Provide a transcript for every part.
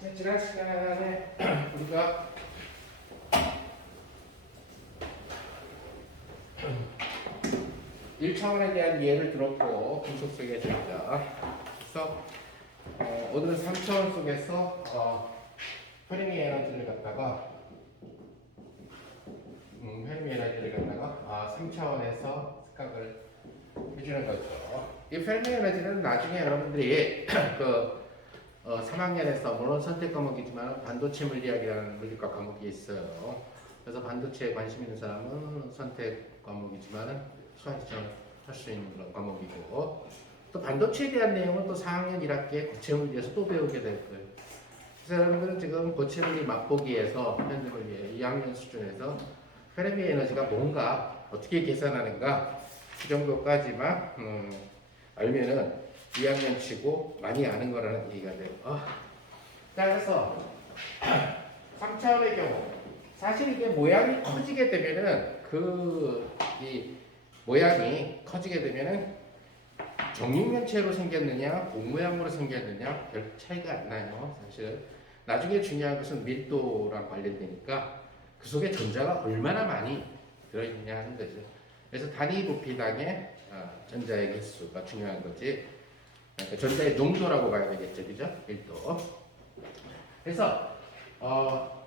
지난 시간에 우리가 일차원에 대한 예를 들었고 분석 속에 됩니다. 그래서 오늘은 3차원 속에서 페르미 에너지를 갖다가 3차원에서 생각을 해주는 거죠. 이 페르미 에너지는 나중에 여러분들이 3학년에서 물론 선택 과목이지만 반도체 물리학이라는 물리과 과목이 있어요. 그래서 반도체에 관심 있는 사람은 선택 과목이지만 수학 시험을 할 수 있는 그런 과목이고, 또 반도체에 대한 내용은 또 4학년 1학기에 고체 물리에서 또 배우게 될 거예요. 그래서 여러분들은 지금 고체 물리 맛보기에서 현재 물리 2학년 수준에서 페르미 에너지가 뭔가 어떻게 계산하는가 그 정도까지만 알면은 2학년 치고 많이 아는 거라는 얘기가 돼요. 자, 그래서 3차원의 경우 사실 이게 모양이 커지게 되면은 이 모양이 커지게 되면은 정육면체로 생겼느냐 옥모양으로 생겼느냐 별 차이가 안 나요. 사실 나중에 중요한 것은 밀도랑 관련되니까 그 속에 전자가 얼마나 많이 들어있느냐 하는 거죠. 그래서 단위 부피당의 전자의 개수가 중요한 거지. 그러니까 전자의 농도라고 봐야 되겠죠, 그죠? 밀도. 그래서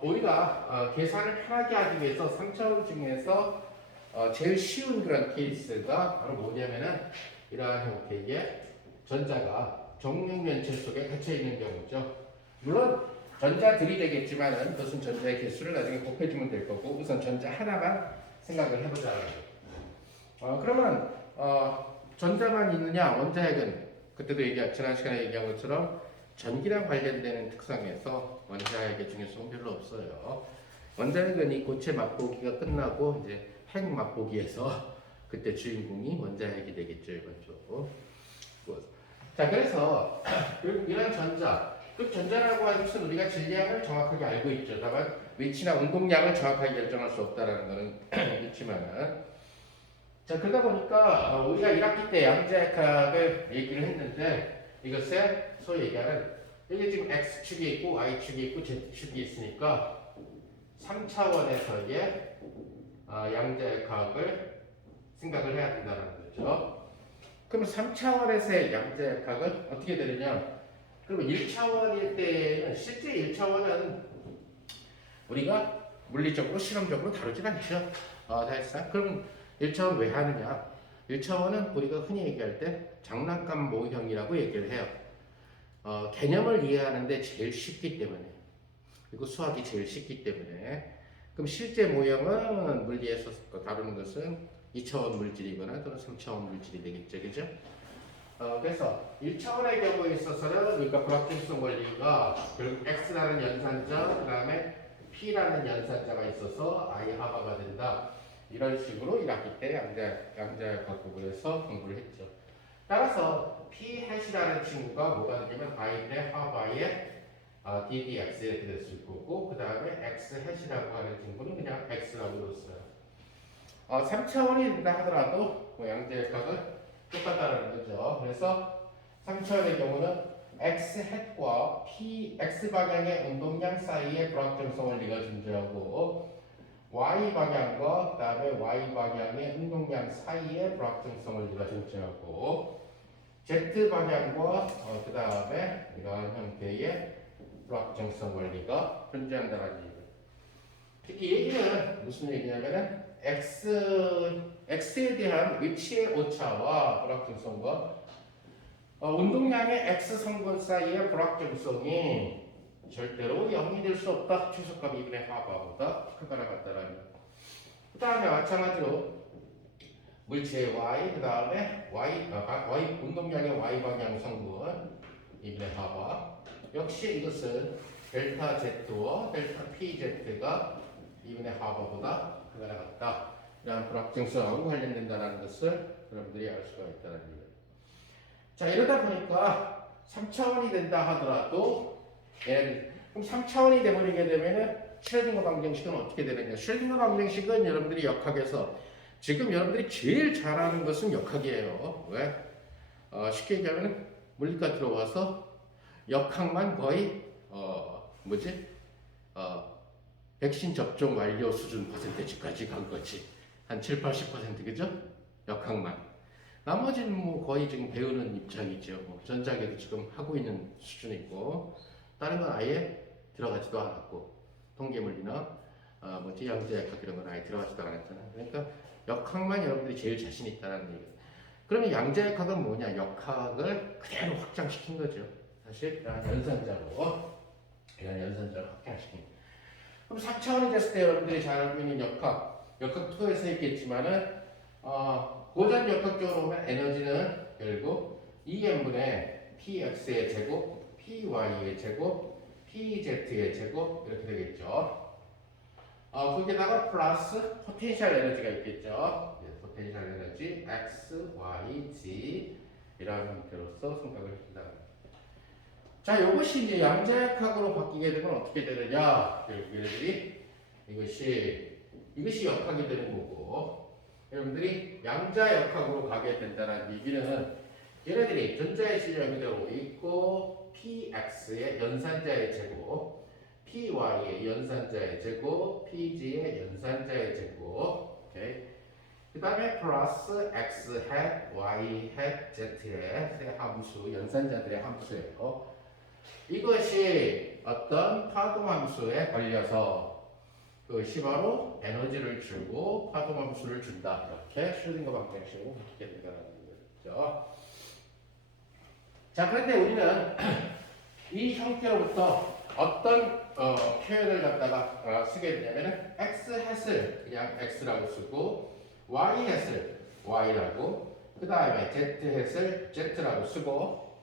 우리가 계산을 편하게 하기 위해서 3차원 중에서 제일 쉬운 그런 케이스가 바로 뭐냐면은 이러한 형태의 전자가 정육면체 속에 갇혀 있는 경우죠. 물론 전자들이 되겠지만은 그것은 전자의 개수를 나중에 곱해주면 될 거고 우선 전자 하나만 생각을 해보자는 거예요. 그러면 전자만 있느냐 원자핵은 그때도 지난 시간에 얘기한 것처럼 전기랑 관련되는 특성에서 원자핵의 중요성은 별로 없어요. 원자핵은 이 고체 맛보기가 끝나고 이제 핵 맛보기에서 그때 주인공이 원자핵이 되겠죠, 이번적으로. 자, 그래서 이런 전자, 그 전자라고 하는 것은 우리가 질량을 정확하게 알고 있죠. 다만 위치나 운동량을 정확하게 결정할 수 없다는 것은 있지만은. 자, 그러다 보니까 우리가 1학기 때 양자역학을 얘기를 했는데 이것에 소위 얘기하는 이게 지금 x축이 있고 y축이 있고 z축이 있으니까 3차원에서의 양자역학을 생각을 해야 된다는 거죠. 그럼 3차원에서의 양자역학은 어떻게 되느냐? 그러면 1차원일 때는 실제 1차원은 우리가 물리적으로 실험적으로 다루진 않죠. 사실상 그럼 1차원 왜 하느냐? 1차원은 우리가 흔히 얘기할 때 장난감 모형이라고 얘기를 해요. 개념을 이해하는데 제일 쉽기 때문에, 그리고 수학이 제일 쉽기 때문에. 그럼 실제 모형은 물리에서 다루는 것은 2차원 물질이거나 또는 3차원 물질이 되겠죠, 그죠? 그래서 1차원의 경우에 있어서는 우리가 불확실성 원리가 결국 x라는 연산자, 그 다음에 p라는 연산자가 있어서 i 하바가 된다. 이런 식으로 1학기 때 양자역학 부분에서 공부를 했죠. 따라서 p 햇이라는 친구가 뭐가 되냐면 i의 하바의 ddx 이렇게 될 수 있고, 그 다음에 x 햇이라고 하는 친구는 그냥 x라고 넣었어요. 3차원이 된다 하더라도 양자역학은 똑같다는 거죠. 그래서 3차원의 경우는 x 햇과 p x 방향의 운동량 사이의 불확정성 원리가 존재하고 y 방향과 그다음에 y 방향의 운동량 사이의 불확정성 원리가 존재하고 z 방향과 그다음에 이러한 형태의 불확정성 원리가 존재한다는 얘기예요. 특히 얘기는 무슨 얘기냐면은 x에 대한 위치의 오차와 불확정성과 운동량의 x 성분 사이의 불확정성이 절대로 0이 될 수 없다. 최소값 2분의 하바보다 크거나 같다라는. 그 다음에 마찬가지로 물체의 y, 그 다음에 y 운동량의 y 방향 성분 2분의 하바. 역시 이것은 델타 z와 델타 pz가 2분의 하바보다 크거나 같다. 이러한 불확정성 관련된다는 것을 여러분들이 알 수가 있다는 얘기예요. 자, 이러다 보니까 3차원이 된다 하더라도 그럼 3차원이 되버리게 되면은 슈레딩거 방정식은 어떻게 되느냐? 슈레딩거 방정식은 여러분들이 역학에서 지금 여러분들이 제일 잘하는 것은 역학이에요. 왜? 쉽게 얘기하면 물리과 들어와서 역학만 거의 뭐지? 백신 접종 완료 수준 퍼센테지까지 간 거지. 한 7, 80% 그죠? 역학만. 나머지는 뭐 거의 지금 배우는 입장이죠. 뭐 전자계도 지금 하고 있는 수준이고, 다른 건 아예 들어가지도 않았고, 통계물리나 뭐지 양자역학 이런 건 아예 들어가지도 않았잖아. 그러니까 역학만 여러분들이 제일 자신 있다는 얘기. 그러면 양자역학은 뭐냐? 역학을 그대로 확장시킨 거죠. 사실 이런 연산자로 확장시킨. 그럼 4차원이 됐을 때 여러분들이 잘 알고 있는 역학 2에서 했겠지만은 고전 역학적으로 보면 에너지는 결국 EM분의 PX의 제곱, PY의 제곱, PZ의 제곱 이렇게 되겠죠. 거기다가 플러스 포텐셜 에너지가 있겠죠. 포텐셜 에너지 X, Y, Z 이런 형태로서 생각을 합니다. 자, 이것이 이제 양자역학으로 바뀌게 되면 어떻게 되느냐? 얘네들이 이것이 역학이 되는 거고, 여러분들이 양자역학으로 가게 된다는 얘기는 얘네들이 전자의 실력이 되고 있고, PX의 연산자의 제곱, PY의 연산자의 제곱, PZ의 연산자의 제곱, 오케이. 그 다음에 플러스 X hat, Y hat, Z의 세 함수, 연산자들의 함수예요. 이것이 어떤 파동함수에 걸려서 그것이 바로 에너지를 주고 파동함수를 준다. 이렇게 슈링거 방정식으로 바뀌게 된다는 거죠. 자, 그런데 우리는 이 형태로부터 어떤 표현을 갖다가 쓰게 되냐면은 x hat을 그냥 x라고 쓰고 y hat을 y라고, 그 다음에 z hat을 z라고 쓰고,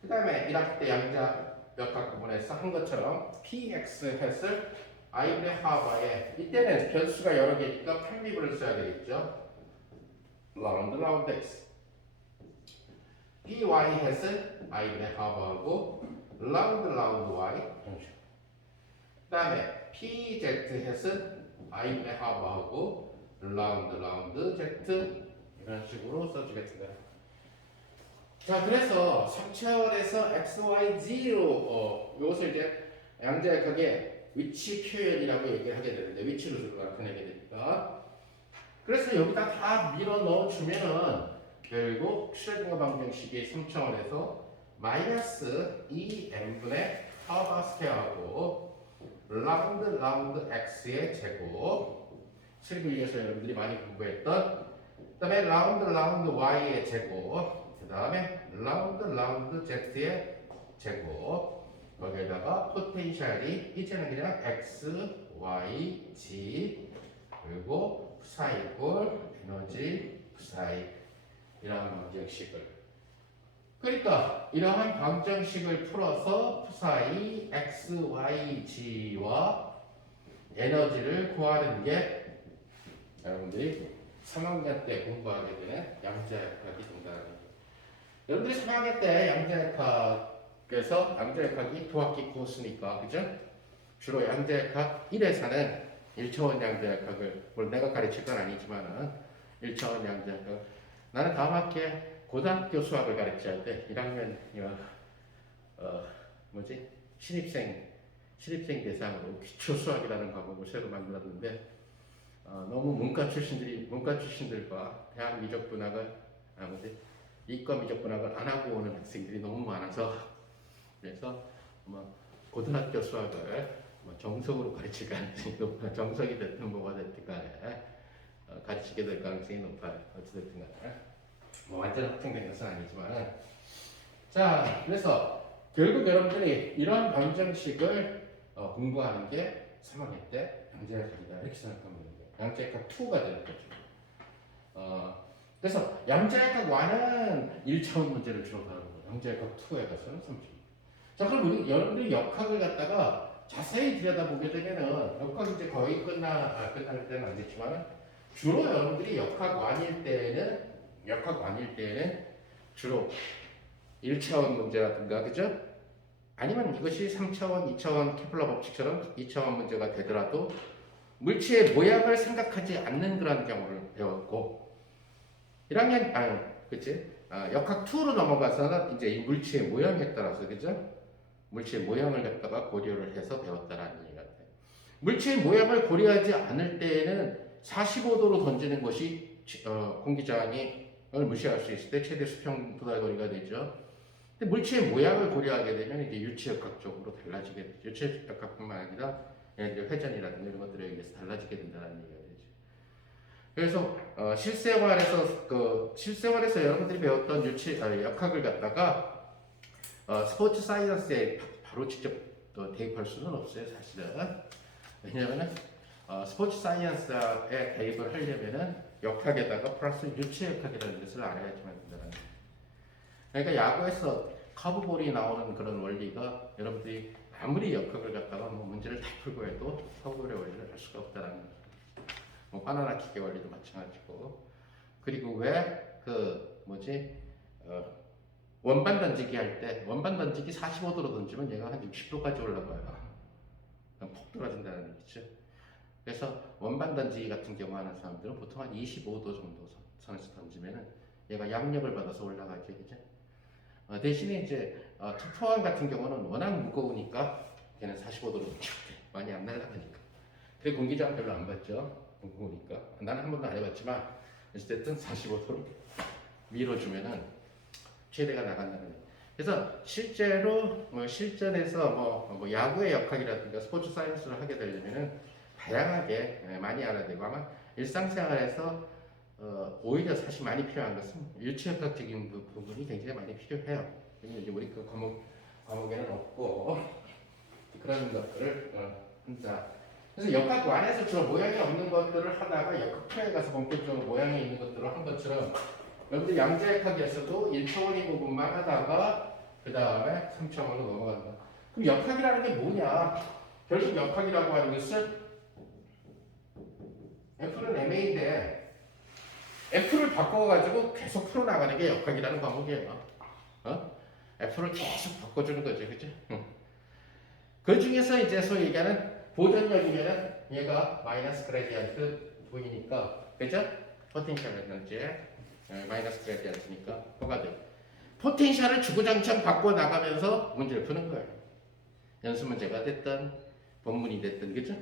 그 다음에 1학기 때 양자 역학 부분에서 한 것처럼 px hat을 i분의 하바에, 이때는 변수가 여러 개니까 편미분을 써야 되겠죠. round x. py hat은 i분의 하바하고 round y 형식. 그 다음에 pz hat은 i분의 하바하고 round z 이런 식으로 써주겠습니다. 자, 그래서 3차원에서 x, y, z로 이것을 이제 양자역학의 위치 표현이라고 얘기를 하게 되는데, 위치로 주로 나타내게 되니까, 그래서 여기다 다 밀어 넣어주면은 결국 슈레딩거 방정식이 3차원에서 마이너스 2n분의 하바 스퀘어하고 라운드 x의 제곱, 실기에서 여러분들이 많이 공부했던, 그 다음에 라운드 y의 제곱, 그 다음에 라운드 z의 제곱, 거기에다가 포텐셜이 이제는 그냥 x, y, z, 그리고 psi 이꼴 에너지 psi 이러한 방정식을, 그러니까 이러한 방정식을 풀어서 psi x, y, z와 에너지를 구하는 게 여러분들이 3학년 때 공부하게 되는 양자역학이 된다는 거예요. 여러분들이 3학년 때 양자역학이 두 학기 코스니까, 그죠? 주로 양자역학 1에서는 1차원 양자역학을, 물론 내가 가르칠 건 아니지만은 1차원 양자역학, 나는 다음 학기에 고등학교 수학을 가르쳐야 돼. 1학년 신입생 대상으로 기초 수학이라는 과목을 새로 만들었는데, 너무 문과 출신들과 대학 미적분학을 이과 미적분학을 안 하고 오는 학생들이 너무 많아서, 그래서 고등학교 수학을 정석으로 가르칠 가능성이 높아. 정석이 됐든 뭐가 됐든 간에 가르치게 될 가능성이 높아요. 어찌됐든 간에 완전 확정된 것은 아니지만, 자, 그래서 결국 여러분들이 이런 방정식을 공부하는 게 3학년 때 양자역학이다 이렇게 생각하면 돼요. 양자역학 2가 되는 거죠. 그래서 양자역학 1은 1차원 문제를 주로 다루고, 양자역학 2에 가서는 3차원. 자, 그럼 우리 여러분들이 역학을 갖다가 자세히 들여다보게 되면은, 역학이 이제 거의 끝날 때는 아니지만, 주로 여러분들이 역학 1일 때에는 주로 1차원 문제라든가, 그죠? 아니면 이것이 3차원, 2차원 케플러 법칙처럼 2차원 문제가 되더라도 물체의 모양을 생각하지 않는 그런 경우를 배웠고, 1학년, 그치? 역학 2로 넘어가서는 이제 이 물체의 모양에 따라서, 그죠? 물체의 모양을 갖다가 고려를 해서 배웠다라는 얘기 같아요. 물체의 모양을 고려하지 않을 때에는 45도로 던지는 것이 공기저항을 무시할 수 있을 때 최대 수평 도달거리가 되죠. 근데 물체의 모양을 고려하게 되면 이제 유체역학적으로 달라지게 되죠. 유체역학뿐만 아니라 회전이라든가 이런 것들에 의해서 달라지게 된다는 얘기가 되죠. 그래서 실생활에서 여러분들이 배웠던 역학을 갖다가 스포츠 사이언스에 바로 직접 대입할 수는 없어요, 사실은. 왜냐하면 스포츠 사이언스에 대입을 하려면은 역학에다가 플러스 유체역학이라는 것을 알아야지만 된다는 거예요. 그러니까 야구에서 커브볼이 나오는 그런 원리가 여러분들이 아무리 역학을 갖다가 뭐 문제를 다 풀고 해도 커브볼의 원리를 알 수가 없다는 거예요. 뭐 바나나 킥의 원리도 마찬가지고. 그리고 왜 원반 던지기 할 때 원반 던지기 45도로 던지면 얘가 한 60도까지 올라가요. 폭 떨어진다는 얘기죠. 그래서 원반 던지기 같은 경우 하는 사람들은 보통 한 25도 정도 선에서 던지면은 얘가 양력을 받아서 올라가죠, 그죠? 대신에 이제 투포환 같은 경우는 워낙 무거우니까 걔는 45도로 많이 안 날아가니까. 그래 공기저항 별로 안 받죠. 무거우니까. 나는 한 번도 안 해봤지만 어쨌든 45도로 밀어주면은 최대가 나간다는 거예요. 그래서 실제로 실전에서 야구의 역학이라든가 스포츠 사이언스를 하게 되려면은 다양하게 많이 알아야 되고 아마 일상생활에서 오히려 사실 많이 필요한 것은 유체역학적인 부분이 굉장히 많이 필요해요. 이제 우리 그 과목에는 없고 그런 것들을 한다. 그래서 역학관에서 주로 모양이 없는 것들을 하다가 역학표에 가서 본격적으로 모양이 있는 것들을 한 것처럼 여러분들 양자역학에서도 1차원의 부분만 하다가 그 다음에 3차원으로 넘어간다. 그럼 역학이라는 게 뭐냐? 결국 역학이라고 하는 것은 F는 MA인데 F를 바꿔가지고 계속 풀어나가는 게 역학이라는 과목이에요. F를 계속 바꿔주는 거죠, 그죠? 그 중에서 이제 소위 얘기하는 보전력이면은 얘가 마이너스 그레디언트 V니까, 그죠? 포텐셜 에너지 마이너스 그레디언트니까 뭐가 돼? 포텐셜을 주구장창 바꿔 나가면서 문제를 푸는 거예요. 연습 문제가 됐든 본문이 됐든, 그죠?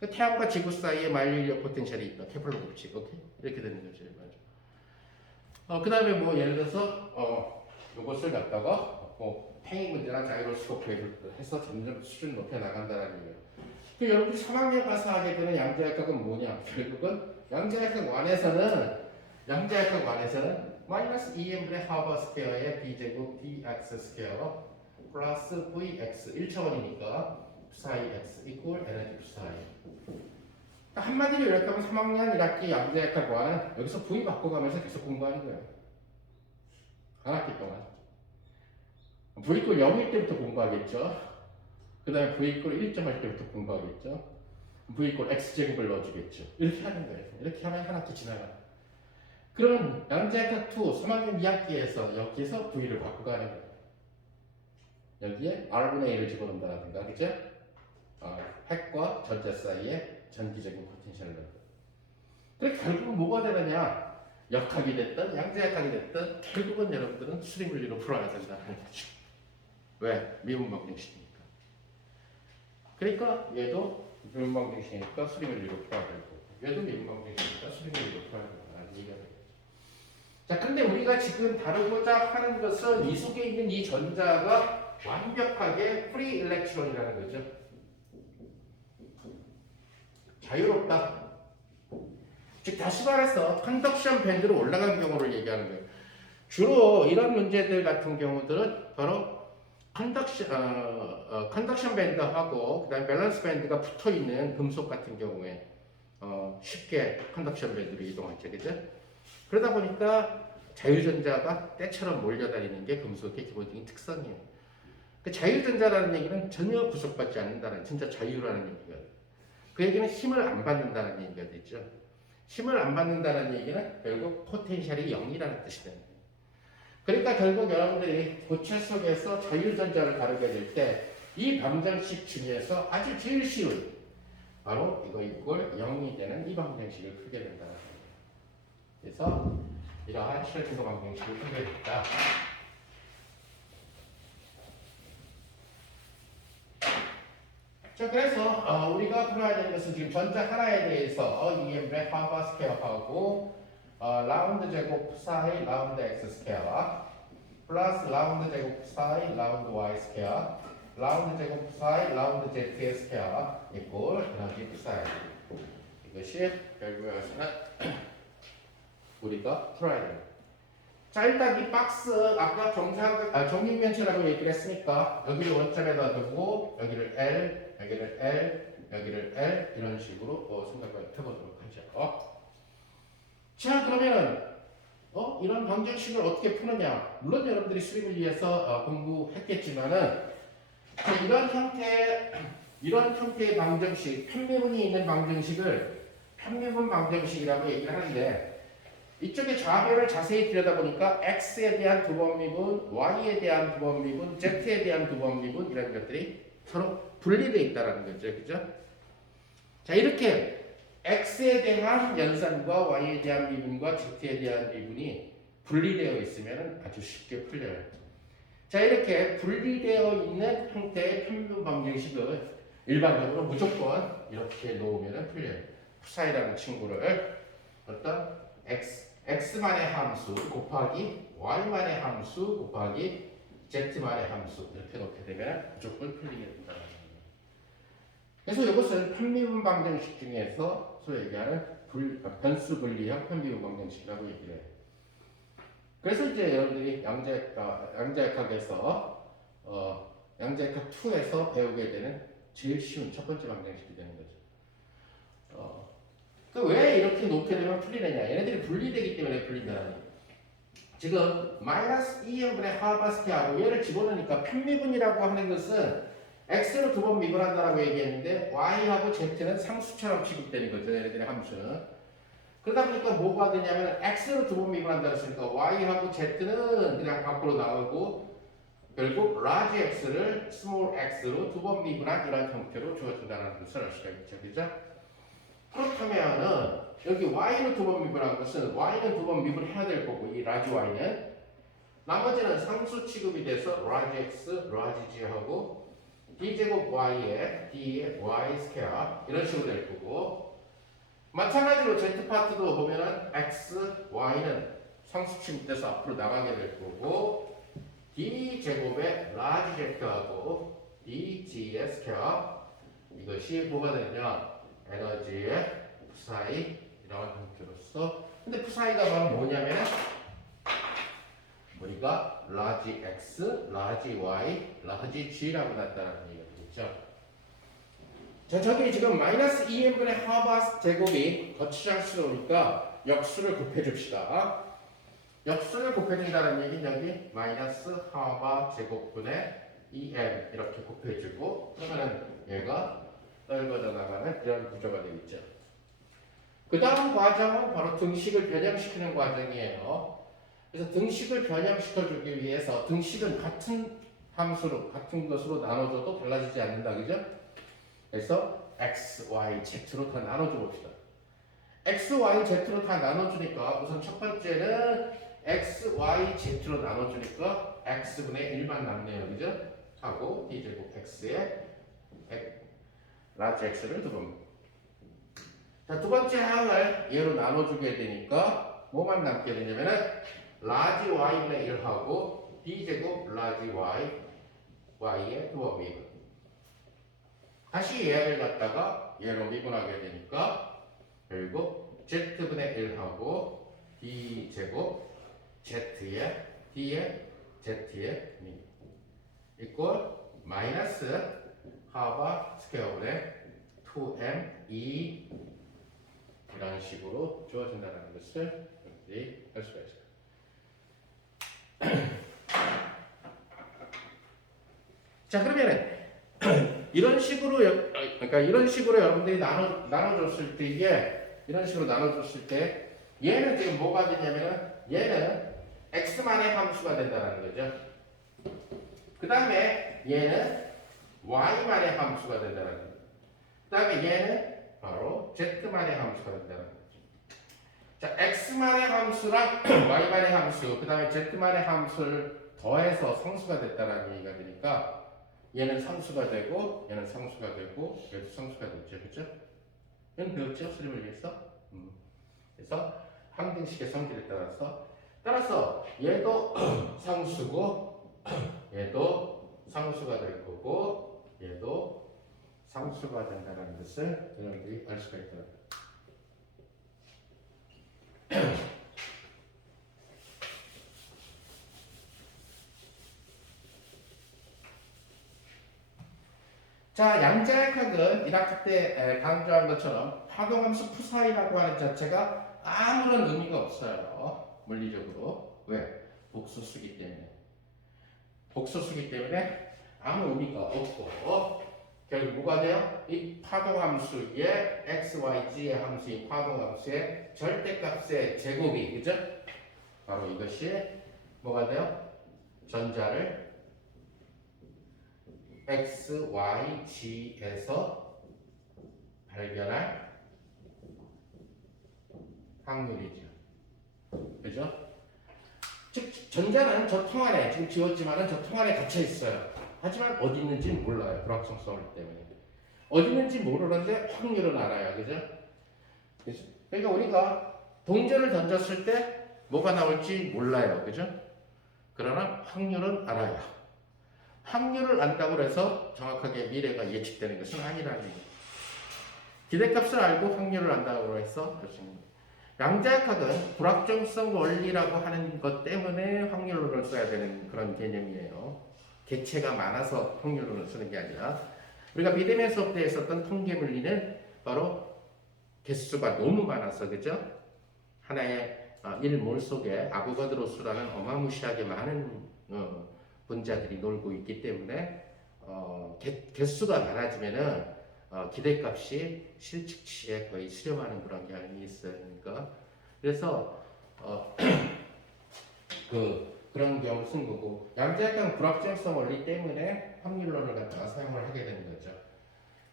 그 태양과 지구 사이에 만유인력 포텐셜이 있다. 케플러 법칙, 오케이? 이렇게 되는 거죠, 맞아. 그 다음에 뭐 예를 들어서 요것을 갖다가 팽이 문제나 자이로스코프를 해서 점점 수준을 높여 나간다는 얘기예요. 그 여러분이 3학년 가서 하게 되는 양자역학은 뭐냐? 결국은 양자역학 완에서는 마이너스 2m분의 하버 스퀘어의 b제곱 dx 스퀘어 플러스 vx 1차원이니까 psi x 이퀄 에너지 psi. 한마디로 이렇게 하면 3학년 1학기 양자역학 완은 여기서 v 바꿔가면서 계속 공부하는 거예요. 한 학기 동안. v 이퀄 0일 때부터 공부하겠죠. 그 다음에 v 이퀄 1점 할 때부터 공부하겠죠. v 이퀄 x제곱을 넣어주겠죠. 이렇게 하는 거예요. 이렇게 하면 한 학기 지나가. 그러면 양자역학 2 3학년 2학기에서 여기에서 v를 바꿔가는 거예요. 여기에 r분의 1을 집어넣는다든가, 그죠? 핵과 전자 사이에 전기적인 포텐셜을 넣는. 그래서 결국은 뭐가 되느냐? 역학이 됐든 양자역학이 됐든 결국은 여러분들은 수리물리로 풀어야 된다는 거죠. 왜? 미분방정식이니까. 그러니까 얘도 미분방정식이니까 수리물리로 풀어야 되고, 얘도 미분방정식이니까 수리물리로 풀어야 된다는 얘기가 됩니다. 자, 근데 우리가 지금 다루고자 하는 것은 이 속에 있는 이 전자가 완벽하게 프리 일렉트론이라는 거죠. 자유롭다. 즉 다시 말해서 컨덕션 밴드로 올라간 경우를 얘기하는 거예요. 주로 이런 문제들 같은 경우들은 바로 컨덕션 밴드하고 그다음에 밸런스 밴드가 붙어 있는 금속 같은 경우에 쉽게 컨덕션 밴드로 이동하죠, 그죠? 그러다 보니까 자유전자가 때처럼 몰려다니는 게 금속의 기본적인 특성이에요. 그 자유전자라는 얘기는 전혀 구속받지 않는다는, 진짜 자유라는 얘기가. 그 얘기는 힘을 안 받는다는 얘기가 되죠. 힘을 안 받는다는 얘기는 결국 포텐셜이 0이라는 뜻이 됩니다. 그러니까 결국 여러분들이 고체 속에서 자유전자를 다루게 될 때 이 방정식 중에서 아주 제일 쉬운 바로 이거 이꼴 0이 되는 이 방정식을 풀게 된다는 거예요. 그래서 이러한 슈레딩거 방정식을 풀게 된다. 자, 그래서 우리가 풀어야 되는 것은 지금 전자 하나에 대해서 EM의 하바 스퀘어하고 라운드 제곱 사이 라운드 x 스퀘어 플러스 라운드 제곱 사이 라운드 y 스퀘어 라운드 제곱 사이 라운드 z 스퀘어 이꼴 더하기 사이. 이것이 결국에서는 우리가 풀어야 됩니다. 자, 일단 이 박스 아까 정육면체라고 얘기를 했으니까 여기를 원점에다 두고 여기를 L, 여기를 L, 여기를 L 이런 식으로 생각을 해보도록 하죠. 자, 그러면은 이런 방정식을 어떻게 푸느냐? 물론 여러분들이 수립을 위해서 공부했겠지만은 이런 형태의 방정식, 편미분이 있는 방정식을 편미분 방정식이라고 얘기를 하는데. 이쪽에 좌변을 자세히 들여다보니까 x에 대한 두 번 미분, y에 대한 두 번 미분, z에 대한 두 번 미분 이런 것들이 서로 분리되어 있다는 거죠. 그죠? 자, 이렇게 x에 대한 연산과 y에 대한 미분과 z에 대한 미분이 분리되어 있으면 아주 쉽게 풀려요. 자, 이렇게 분리되어 있는 형태의 편미분 방정식을 일반적으로 무조건 이렇게 놓으면 풀려요. 푸사이라는 친구를 어떤 x만의 함수 곱하기 y만의 함수 곱하기 z만의 함수 이렇게 놓게 되면 무조건 풀리게 된다. 그래서 이것은 편미분 방정식 중에서 소위 얘기하는 변수 분리형 편미분 방정식이라고 얘기를 해요. 그래서 이제 여러분들이 양자역학에서 양자역학 2에서 배우게 되는 제일 쉬운 첫 번째 방정식이 되는 거죠. 왜 이렇게 놓게 되면 풀리느냐? 얘네들이 분리되기 때문에 풀린다는 얘기예요. 지금 마이너스 2n분의 하바 스퀘어하고 얘를 집어넣으니까 편미분이라고 하는 것은 x로 두 번 미분한다라고 얘기했는데 y하고 z는 상수처럼 취급되는 거죠. 얘네들의 함수는. 그러다 보니까 뭐가 되냐면 x로 두 번 미분한다 했으니까 y하고 z는 그냥 밖으로 나오고 결국 large x를 small x로 두 번 미분한 이런 형태로 주어진다는 것을 알 수가 있죠. 그죠? 그렇다면은 여기 y로 두 번 미분한 것은 y는 두 번 미분해야 될 거고 이 라지 y는 나머지는 상수 취급이 돼서 라지 x, 라지 g하고 d제곱 y에 d의 y 스퀘어 이런 식으로 될 거고 마찬가지로 z 파트도 보면은 x, y는 상수 취급돼서 앞으로 나가게 될 거고 d제곱에 라지 z하고 dg의 스퀘어 이것이 뭐가 되냐? 에너지의 푸사이 이런 형태로서 근데 푸사이가 바로 뭐냐면 우리가 라지 x, 라지 y, 라지 g라고 나타나는 얘기가 되겠죠. 자, 저기 지금 마이너스 2n분의 하바 제곱이 거치장수로니까 역수를 곱해줍시다. 역수를 곱해준다는 얘기는 여기 마이너스 하바 제곱분의 2n 이렇게 곱해주고 그러면은 얘가 넓어져 나가는 이런 구조가 되겠죠. 그 다음 과정은 바로 등식을 변형시키는 과정이에요. 그래서 등식을 변형시켜주기 위해서 등식은 같은 함수로 같은 것으로 나눠줘도 달라지지 않는다. 그죠? 그래서 x, y, z로 다 나눠줘 봅시다. x, y, z로 다 나눠주니까 우선 첫 번째는 x, y, z로 나눠주니까 x분의 1만 남네요. 그죠? 하고 d제곱 x에 라지 x를 두 번. 자, 두 번째 항을 얘로 나눠주게 되니까 뭐만 남게 되냐면은 라지 y분의 1하고 d제곱 라지 y y의 두 번 미분. 다시 얘를 갖다가 얘로 미분하게 되니까 결국 z분의 1하고 d제곱 z의 d의 z의 미분 이꼴 마이너스 하바 스퀘어분의 2m2 이런 식으로 주어진다는 것을 여러분들이 알 수가 있어요. 자, 그러면은 이런 식으로 여러분들이 나눠줬을 때 이런 식으로 나눠줬을 때 얘는 지금 뭐가 되냐면은 얘는 x만의 함수가 된다는 거죠. 그 다음에 얘는 y만의 함수가 된다는 거죠. 그 다음에 얘는 바로 z만의 함수가 된다는 거죠. 자, x만의 함수랑 y만의 함수, 그 다음에 z만의 함수를 더해서 상수가 됐다는 얘기가 되니까 얘는 상수가 되고 얘는 상수가 되고 얘도 상수가 됐죠, 그렇죠? 얘는 배웠죠, 수렴을 위해서. 그래서 항등식의 성질에 따라서 얘도 상수고 얘도 상수가 될 거고 얘도 상수가 된다는 것을 여러분들이 알 수가 있다. 자, 양자역학은 1학기 때 강조한 것처럼 파동함수 푸사이라고 하는 자체가 아무런 의미가 없어요. 물리적으로. 왜? 복소수기 때문에. 복소수기 때문에 아무 의미가 없고 결국 뭐가 돼요? 이 파동함수의 x, y, g의 함수인 파동함수의 절대값의 제곱이, 그죠? 바로 이것이 뭐가 돼요? 전자를 x, y, g에서 발견할 확률이죠. 그죠? 즉, 전자는 저 통 안에, 지금 지웠지만은 저 통 안에 갇혀 있어요. 하지만 어디 있는지 몰라요. 불확정성을 때문에. 어디 있는지 모르는데 확률은 알아요. 그죠? 그러니까 우리가 동전을 던졌을 때 뭐가 나올지 몰라요. 그죠? 그러나 확률은 알아요. 확률을 안다고 해서 정확하게 미래가 예측되는 것은 아니라는 얘기예요. 기대값을 알고 확률을 안다고 해서 그렇습니다. 양자역학은 불확정성 원리라고 하는 것 때문에 확률론을 써야 되는 그런 개념이에요. 개체가 많아서 확률론을 쓰는 게 아니라 우리가 비대면 수업 때 했었던 통계물리는 바로 개수가 너무 많아서 그죠? 하나의 1몰 속에 아보가드로 수라는 어마무시하게 많은 분자들이 놀고 있기 때문에 개수가 많아지면은 기대값이 실측치에 거의 수렴하는 그런 경향이 있어요. 그러니까 그래서 그런 경우를 쓴 거고 양자역학은 불확정성 원리 때문에 확률론을 갖다가 사용을 하게 되는 거죠.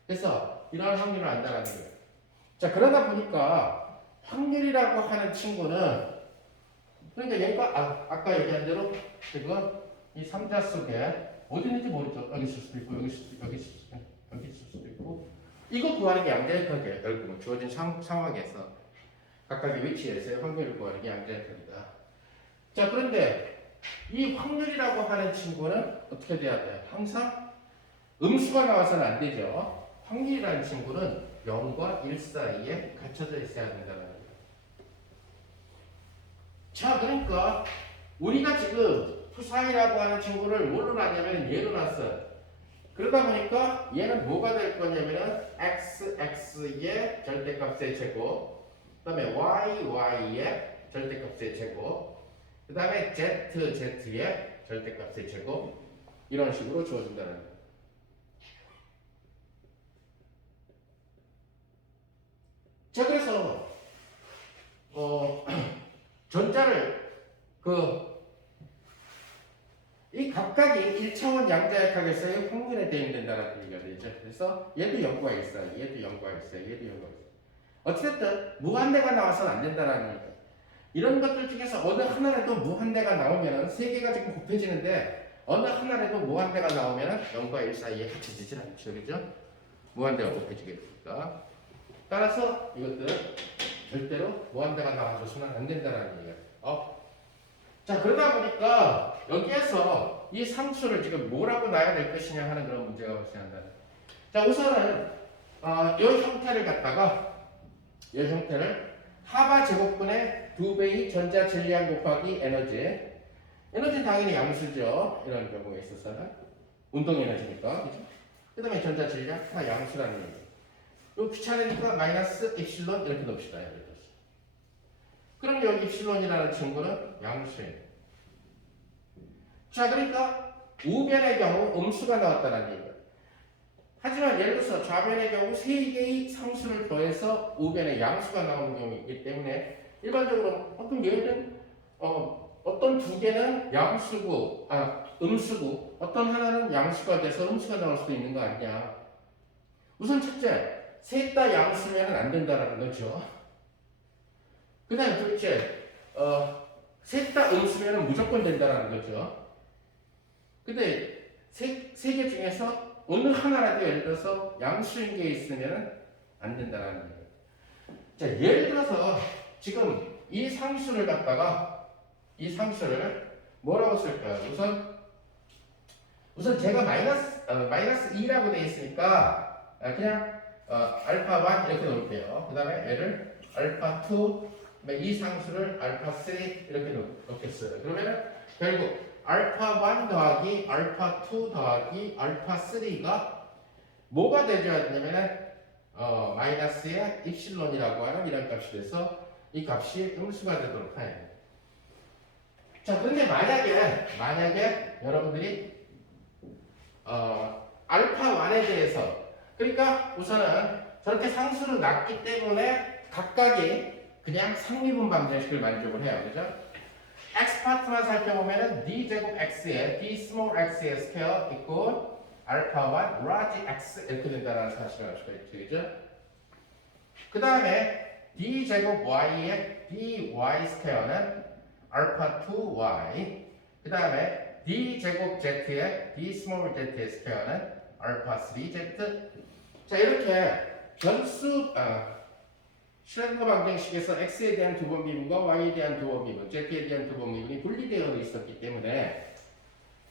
그래서 이러한 확률을 안다는 거예요. 자, 그러다 보니까 확률이라고 하는 친구는 그러니까 얘가 아까 얘기한 대로 지금 이 삼자 속에 어디 있는지 모르죠. 여기 있을 수도 있고 여기 있을 수도 있고 여기 있을 수도 있고 이거 구하는 게 양자역학이에요. 결국은 주어진 상황에서 각각의 위치에서의 확률을 구하는 게 양자역학이다. 자, 그런데 이 확률이라고 하는 친구는 어떻게 돼야 돼요? 항상 음수가 나와서는 안 되죠. 확률이라는 친구는 0과 1 사이에 갇혀져 있어야 된다는 거예요. 자, 그러니까 우리가 지금 푸사이라고 하는 친구를 뭘로 놨냐면 얘로 놨어요. 그러다 보니까 얘는 뭐가 될 거냐면은 x의 절대값의 제곱, 그 다음에 y의 절대값의 제곱, 그 다음에 z의 절대값의 제곱, 이런 식으로 주어진다는 거예요. 자, 그래서 전자를 이 각각이 1차원 양자역학에서의 확률에 대응된다는 얘기가 되죠. 그래서 얘도 0과 1 사이, 얘도 0과 1 사이, 얘도 0과 1 사이. 어쨌든 무한대가 나와서는 안 된다는 얘기예요. 이런 것들 중에서 어느 하나라도 무한대가 나오면 세 개가 지금 곱해지는데 어느 하나라도 무한대가 나오면 0과 1 사이에 합쳐지질 않죠. 그죠? 무한대가 곱해지게 되니까. 따라서 이것들은 절대로 무한대가 나와줘서는 안 된다는 얘기예요. 자, 그러다 보니까 여기에서 이 상수를 지금 뭐라고 놔야 될 것이냐 하는 그런 문제가 발생한다. 자, 우선은 이 형태를 갖다가 이 형태를 하바 제곱분의 2배의 전자 질량 곱하기 에너지는 당연히 양수죠. 이런 경우에 있어서는 운동 에너지니까. 그죠? 그 다음에 전자 질량 다 양수라는 얘기예요. 요 귀찮으니까 마이너스 입실론 이렇게 넣읍시다. 그럼 여기 입실론이라는 친구는 양수예요. 자, 그러니까 우변의 경우 음수가 나왔다는 얘기예요. 하지만 예를 들어서 좌변의 경우 3개의 상수를 더해서 우변의 양수가 나오는 경우가 있기 때문에 일반적으로 그럼 얘는 어떤 두 개는 양수고 음수고 어떤 하나는 양수가 돼서 음수가 나올 수도 있는 거 아니냐. 우선 첫째, 셋 다 양수면 안 된다는 거죠. 그 다음에 둘째, 셋 다 음수면 무조건 된다는 거죠. 근데 세 개 중에서 어느 하나라도 예를 들어서 양수인 게 있으면 안 된다는 거예요. 자, 예를 들어서 지금 이 상수를 갖다가 이 상수를 뭐라고 쓸까요? 우선 제가 마이너스 2라고 되어 있으니까 그냥 알파 1 이렇게 놓을게요. 그 다음에 얘를 알파 2, 이 상수를 알파 3 이렇게 놓겠어요. 그러면 결국 알파 1 더하기 알파 2 더하기 알파 3가 뭐가 되줘야 되냐면 마이너스의 입실론이라고 하는 이런 값이 돼서 이 값이 음수가 되도록 해야 돼요. 자, 그런데 만약에 여러분들이 알파 1에 대해서 그러니까 우선은 저렇게 상수로 났기 때문에 각각이 그냥 상미분 방정식을 만족을 해요. 그죠? x 파트만 살펴보면은 d 제곱 x에 d 스몰 x의 스퀘어 이꼴 알파 1 라지 x 이렇게 된다는 사실을 알 수가 있죠. 그죠? 그 다음에 d 제곱 y의 dy 스퀘어는 알파 2y 그 다음에 d 제곱 z의 d 스몰 z의 스퀘어는 알파 3z 자 이렇게 변수 슐랭거 방정식에서 x에 대한 두 번 미분과 y에 대한 두 번 미분, z에 대한 두 번 미분이 분리되어 있었기 때문에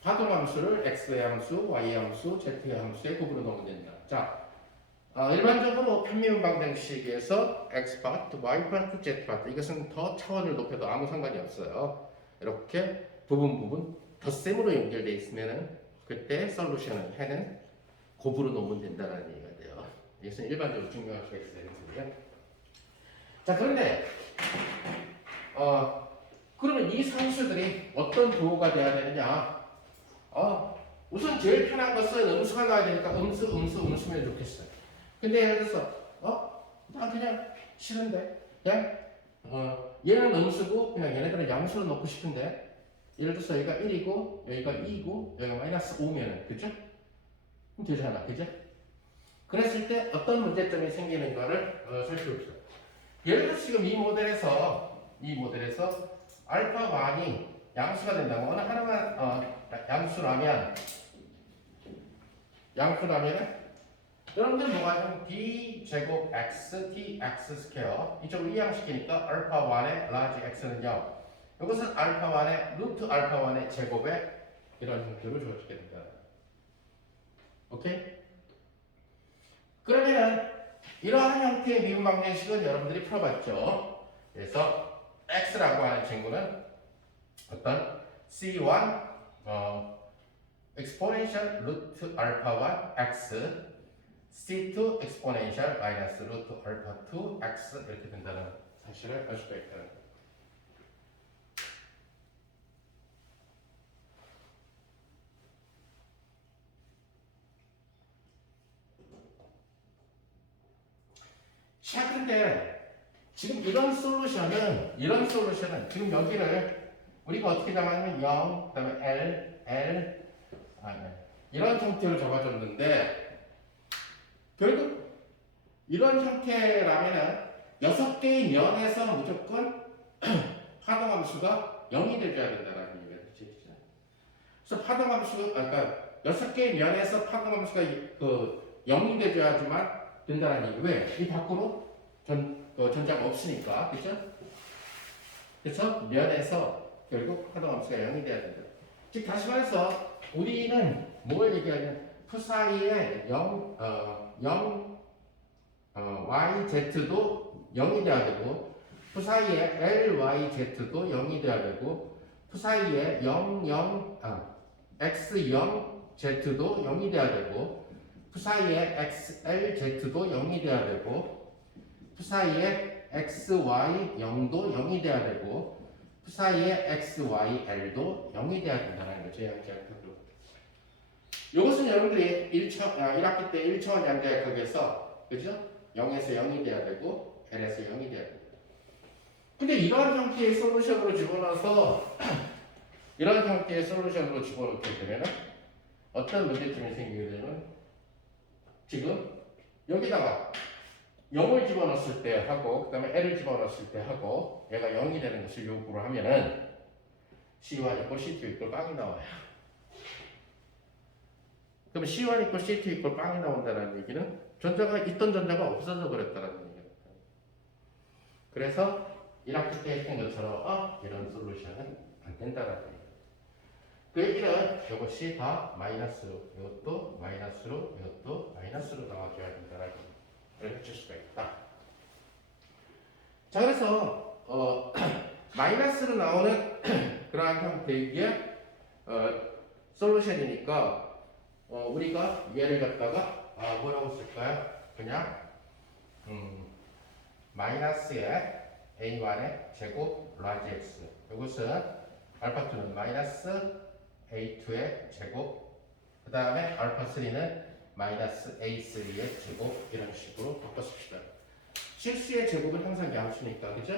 파동함수를 x의 함수, y의 함수, z의 함수에 구분을 넣으면 된다. 자, 일반적으로 편미분 방정식에서 x 파트, y 파트, z 파트 이것은 더 차원을 높여도 아무 상관이 없어요. 이렇게 부분 덧셈으로 연결되어 있으면은 그때 솔루션을 해는 곱으로 놓으면 된다는 얘기가 돼요. 이것은 일반적으로 증명할 수가 있어야 되거든요. 자, 그런데 그러면 이 상수들이 어떤 부호가 돼야 되느냐? 우선 제일 편한 것은 음수가 나와야 되니까 음수면 좋겠어요. 근데 예를 들어서 난 그냥 싫은데 그냥 얘는 음수고 그냥 얘네들은 양수로 넣고 싶은데 예를 들어서 여기가 1이고 여기가 2이고 여기가 마이너스 5면은 그죠? 그럼 되잖아, 그죠? 그랬을 때 어떤 문제점이 생기는 거를 살펴봅시다. 예를 들어서 지금 이 모델에서 알파 1이 양수가 된다면 어느 하나만 양수라면 여러분들 뭐가 좀 d 제곱 x dx 스퀘어 이쪽으로 이항시키니까 알파 1의 라지 x는 0 이것은 알파 1의 루트 알파 1의 제곱에 이런 형태로 주어지게 됩니다. 오케이? 그러면은 이러한 형태의 미분 방정식은 여러분들이 풀어봤죠. 그래서 x라고 하는 친구는 어떤 c1 exponential 루트 알파 1 x c2 exponential 마이너스 루트 알파 2 x 이렇게 된다는 사실을 알 수가 있다는 거예요. 자, 근데 지금 이런 솔루션은 지금 여기를 우리가 어떻게 잡았냐면 0, 그 다음에 L, 이런 형태로 적어줬는데 결국 이런 형태라면은 6개의 면에서 무조건 파동함수가 0이 되줘야 된다는 얘기가 되죠. 그래서 파동함수, 그러니까 6개의 면에서 파동함수가 0이 되줘야지만 된다는 얘기. 왜? 이 밖으로 전자가 없으니까, 그렇죠? 그래서 면에서 결국 파동함수가 0이 돼야 된다. 즉 다시 말해서 우리는 뭘 얘기하냐면 사이에 0, YZ도 0이 돼야 되고 사이에 LYZ도 0이 돼야 되고 사이에 X0Z도 0이 돼야 되고 사이에 XLZ도 0이 돼야 되고 사이에 XY0도 0이 돼야 되고 사이에 XYL도 0이 돼야 된다는 거죠. 이것은 여러분들이 1학기 때 1차원 양자역학에서 그죠? 0에서 0이 돼야 되고 L에서 0이 돼야 됩니다. 근데 이런 형태의 솔루션으로 집어넣어서 이런 형태의 솔루션으로 집어넣게 되면 어떤 문제점이 생기게 되면 지금 여기다가 0을 집어넣었을 때 하고 그 다음에 L을 집어넣었을 때 하고 얘가 0이 되는 것을 요구를 하면은 C1 있고 C2 있고 빵이 나와요. 그럼 C1 이퀄 C2 이퀄 빵이 나온다는 얘기는 전자가 있던 전자가 없어져 버렸다는 얘기예요. 그래서 1학기 때 했던 것처럼 이런 솔루션은 안 된다는 얘기예요. 그 얘기는 이것이 다 마이너스로, 이것도 마이너스로, 이것도 마이너스로 나와줘야 된다는 얘기를 해줄 수가 있다. 자, 그래서 마이너스로 나오는 그러한 형태의 솔루션이니까 우리가 얘를 갖다가 뭐라고 쓸까요? 그냥 마이너스의 A1의 제곱 라지 X, 이것은 알파2는 마이너스 A2의 제곱, 그 다음에 알파3는 마이너스 A3의 제곱, 이런 식으로 바꿔씁시다. 실수의 제곱은 항상 양수니까, 그죠?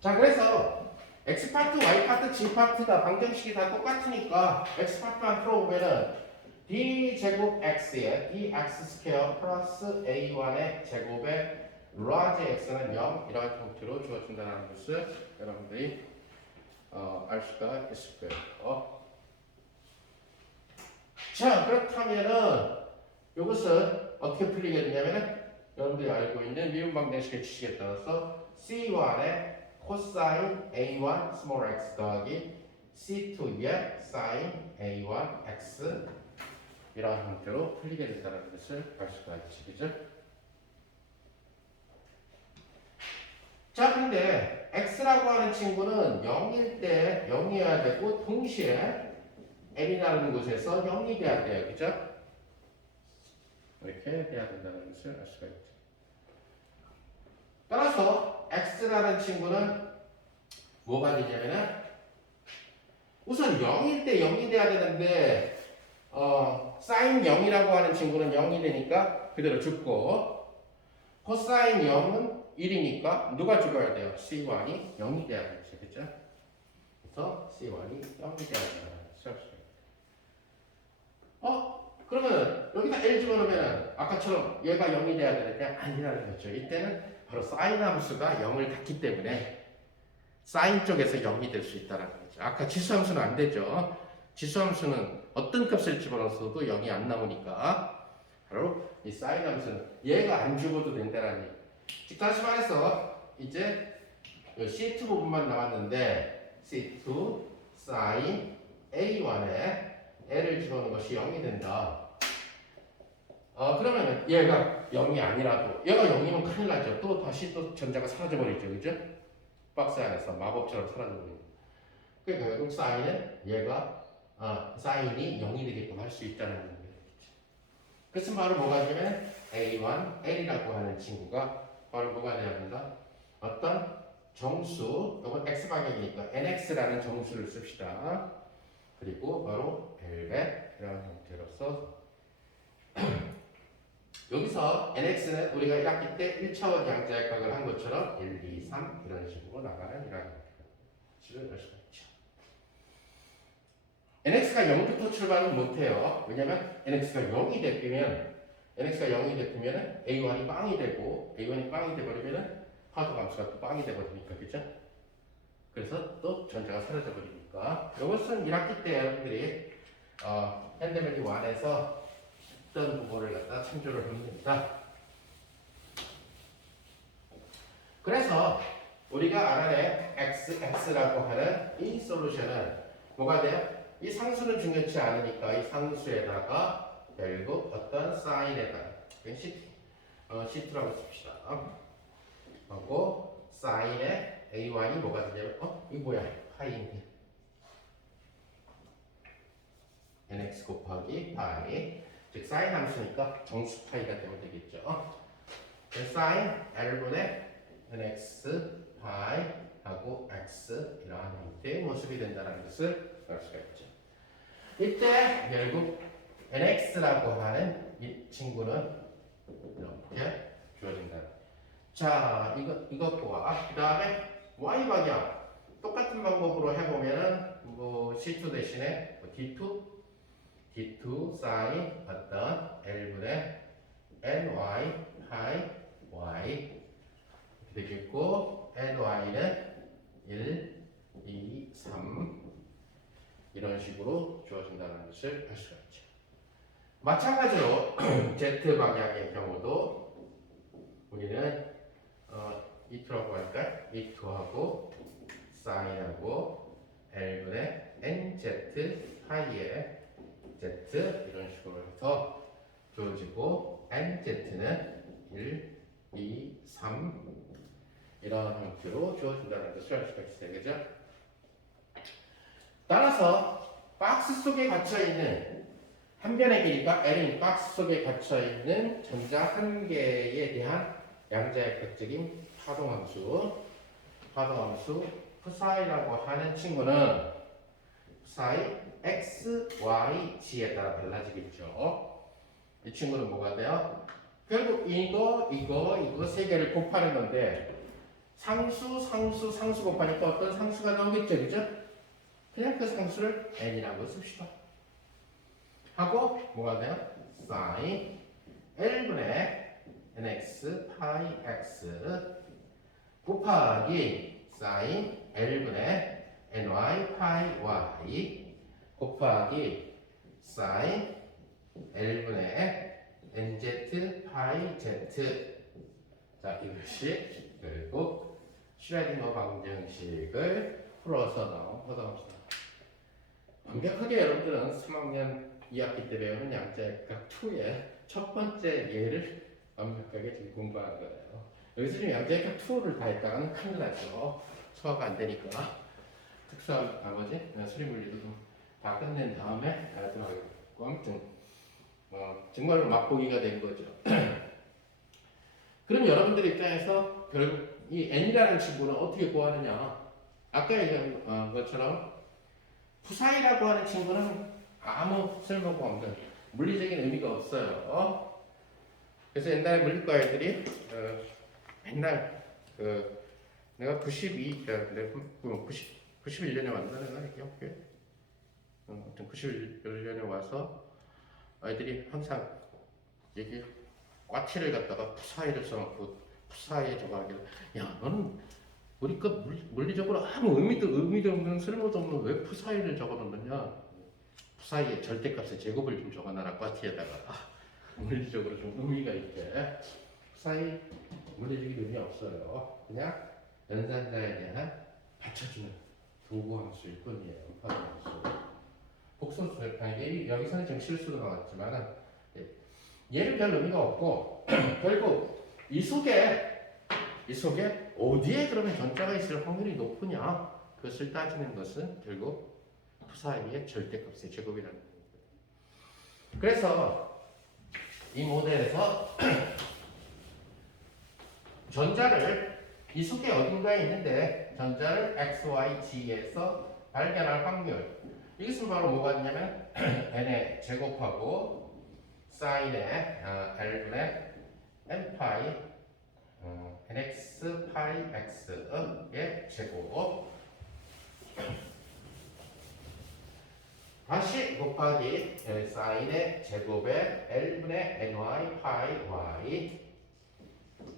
자, 그래서 X파트, Y파트, G파트가 방정식이 다 똑같으니까 X파트만 풀어보면은 D제곱 X에 DX 스퀘어 플러스 A1의 제곱에 라지 X는 0 이런 형태로 주어진다는 것을 여러분들이 알 수가 있을 거예요. 자, 그렇다면은 이것은 어떻게 풀리게 되냐면은 여러분들이 알고 있는 미분 방정식의 지식에 따라서 C1의 코사인 A1 스몰 x 더하기 C2의 사인 A1 x 이런 형태로 풀리게 된다는 것을 알 수가 있지, 그죠? 자, 근데 x라고 하는 친구는 0일 때 0이어야 되고 동시에 n이라는 곳에서 0이 돼야 돼요, 그죠? 이렇게 돼야 된다는 것을 알 수가 있죠. 따라서 x라는 친구는 뭐가 되냐면은 우선 0일 때 0이 돼야 되는데 사인 0이라고 하는 친구는 0이 되니까 그대로 죽고 코사인 0은 1이니까 누가 죽어야 돼요? C1이 0이 돼야 되죠, 그죠? 그래서 C1이 0이 돼야 된다는 것을 알 수가 있죠. 그러면 여기다 L 집어넣으면 아까처럼 얘가 0이 돼야 되는데 아니라는 거죠. 이때는 바로 사인 함수가 0을 닫기 때문에 사인 쪽에서 0이 될 수 있다는 거죠. 아까 지수함수는 안 되죠. 지수함수는 어떤 값을 집어넣어도 0이 안 나오니까 바로 이 사인 함수는 얘가 안 죽어도 된다는 얘기. 즉 다시 말해서 이제 C2 부분만 남았는데 C2 사인 A1에 L을 집어넣은 것이 0이 된다. 그러면 얘가 0이 아니라도 얘가 0이면 큰일 나죠. 또 다시 또 전자가 사라져 버리죠, 그죠? 박스 안에서 마법처럼 사라져 버리죠. 그러니까 결국 사인은 얘가 사인이 0이 되게끔 할 수 있다는 얘기죠. 그래서 바로 뭐가 되면 A1, L이라고 하는 친구가 바로 뭐가 돼야 된다? 어떤 정수, 이건 x 방향이니까 nx라는 정수를 씁시다. 그리고 바로 L배 이런 형태로서 여기서 nx는 우리가 1학기 때 1차원 양자역학을 한 것처럼 1, 2, 3 이런 식으로 나가는 이런 식을 낼 수가 있죠. nx가 0부터 출발은 못해요. 왜냐면 nx가 0이 됐으면 a1이 빵이 되고 a1이 빵이 돼버리면 하드 함수가 또 빵이 돼버리니까, 그죠? 그래서 또 전자가 사라져 버리니까 이것은 1학기 때 여러분들이 핸드메디 1에서 어떤 부분을 갖다 참조를 하면 됩니다. 그래서 우리가 알아낸 x라고 하는 이 솔루션은 뭐가 돼요? 이 상수는 중요치 않으니까 이 상수에다가 결국 어떤 사인에다가 C2라고 씁시다. 하고 사인의 A1이 뭐가 되냐면 이거 뭐야? 파이인데 nx 곱하기 파이, 즉 사인 함수니까 정수 파이가 되면 되겠죠. 사인 L분의 nx 파이 하고 x 이러한 형태의 모습이 된다는 것을 알 수가 있죠. 이때 결국 nx라고 하는 이 친구는 이렇게 주어진다. 자, 이것과 그 다음에 y 방향 똑같은 방법으로 해보면은 뭐 C2 대신에 D2 사인 어떤 L분의 ny 파이 y 이렇게 되겠고 ny는 1 2, 3 이런 식으로 주어진다는 것을 알 수가 있죠. 마찬가지로 Z 방향의 경우도 우리는 E2라고 할까? E2하고 사인하고 L분의 NZ 파이의 Z 이런 식으로 해서 주어지고 NZ는 1, 2, 3 이런 형태로 주어진다는 것을 알 수가 있어요. 그죠? 따라서 박스 속에 갇혀있는 한 변의 길이가 L인 박스 속에 갇혀있는 전자 한 개에 대한 양자역학적인 파동함수 psi라고 하는 친구는 psi x, y, g에 따라 달라지겠죠. 이 친구는 뭐가 돼요? 결국 이거 세 개를 곱하는 건데 상수 곱하니까 어떤 상수가 나오겠죠, 그죠? 그냥 그 상수를 n이라고 씁시다. 하고 뭐가 돼요? sin L분의 nx 파이 x 곱하기 sin L분의 ny 파이 y 곱하기 sin L분의 nz 파이 z. 자, 이것이 결국 슈레딩거 방정식을 풀어서 나온 허당합시다. 완벽하게 여러분들은 3학년 2학기 때 배우는 양자역학 2의 첫 번째 예를 완벽하게 지금 공부한 거예요. 여기서 지금 양자역학 2를 다 했다가는 큰일 나죠. 소화가 안 되니까. 특수한 나머지 수리물리도 좀 다 끝낸 다음에 들어가겠고, 아무튼 정말로 맛보기가 된 거죠. 그럼 여러분들 입장에서 결국 이 n이라는 친구는 어떻게 구하느냐? 아까 얘기한 것처럼 psi라고 하는 친구는 아무 쓸모가 없는 물리적인 의미가 없어요. 그래서 옛날에 물리과 애들이 맨날 내가 91년에 왔나 내가 기억해. 아무튼 91년에 와서 아이들이 항상 이게 꽈티를 갖다가 psi를 써놓고 psi에 저거 하길래 야 너는 우리가 물리적으로 아무 의미도 없는 쓸모도 없는 왜 psi를 적어놓느냐. psi의 절대값의 제곱을 좀 적어놔라 꽈티에다가 물리적으로 좀 의미가 있게. psi 물리적인 의미 없어요. 그냥 연산자에 대한 받쳐주는 도구함수일 뿐이에요. 파동함수. 복선수. 여기서는 지금 실수로 나왔지만 얘를 별 의미가 없고 결국 이 속에 어디에 그러면 전자가 있을 확률이 높으냐 그것을 따지는 것은 결국 psi의 절대값의 제곱이라는 겁니다. 그래서 이 모델에서 전자를 이 속에 어딘가에 있는데 전자를 x, y, g에서 발견할 확률, 이것은 바로 뭐가 있냐면 n의 제곱하고 사인의 L분의 n 파이 nx 파이 x의 제곱 다시 곱하기 사인의 제곱에 L분의 ny 파이 y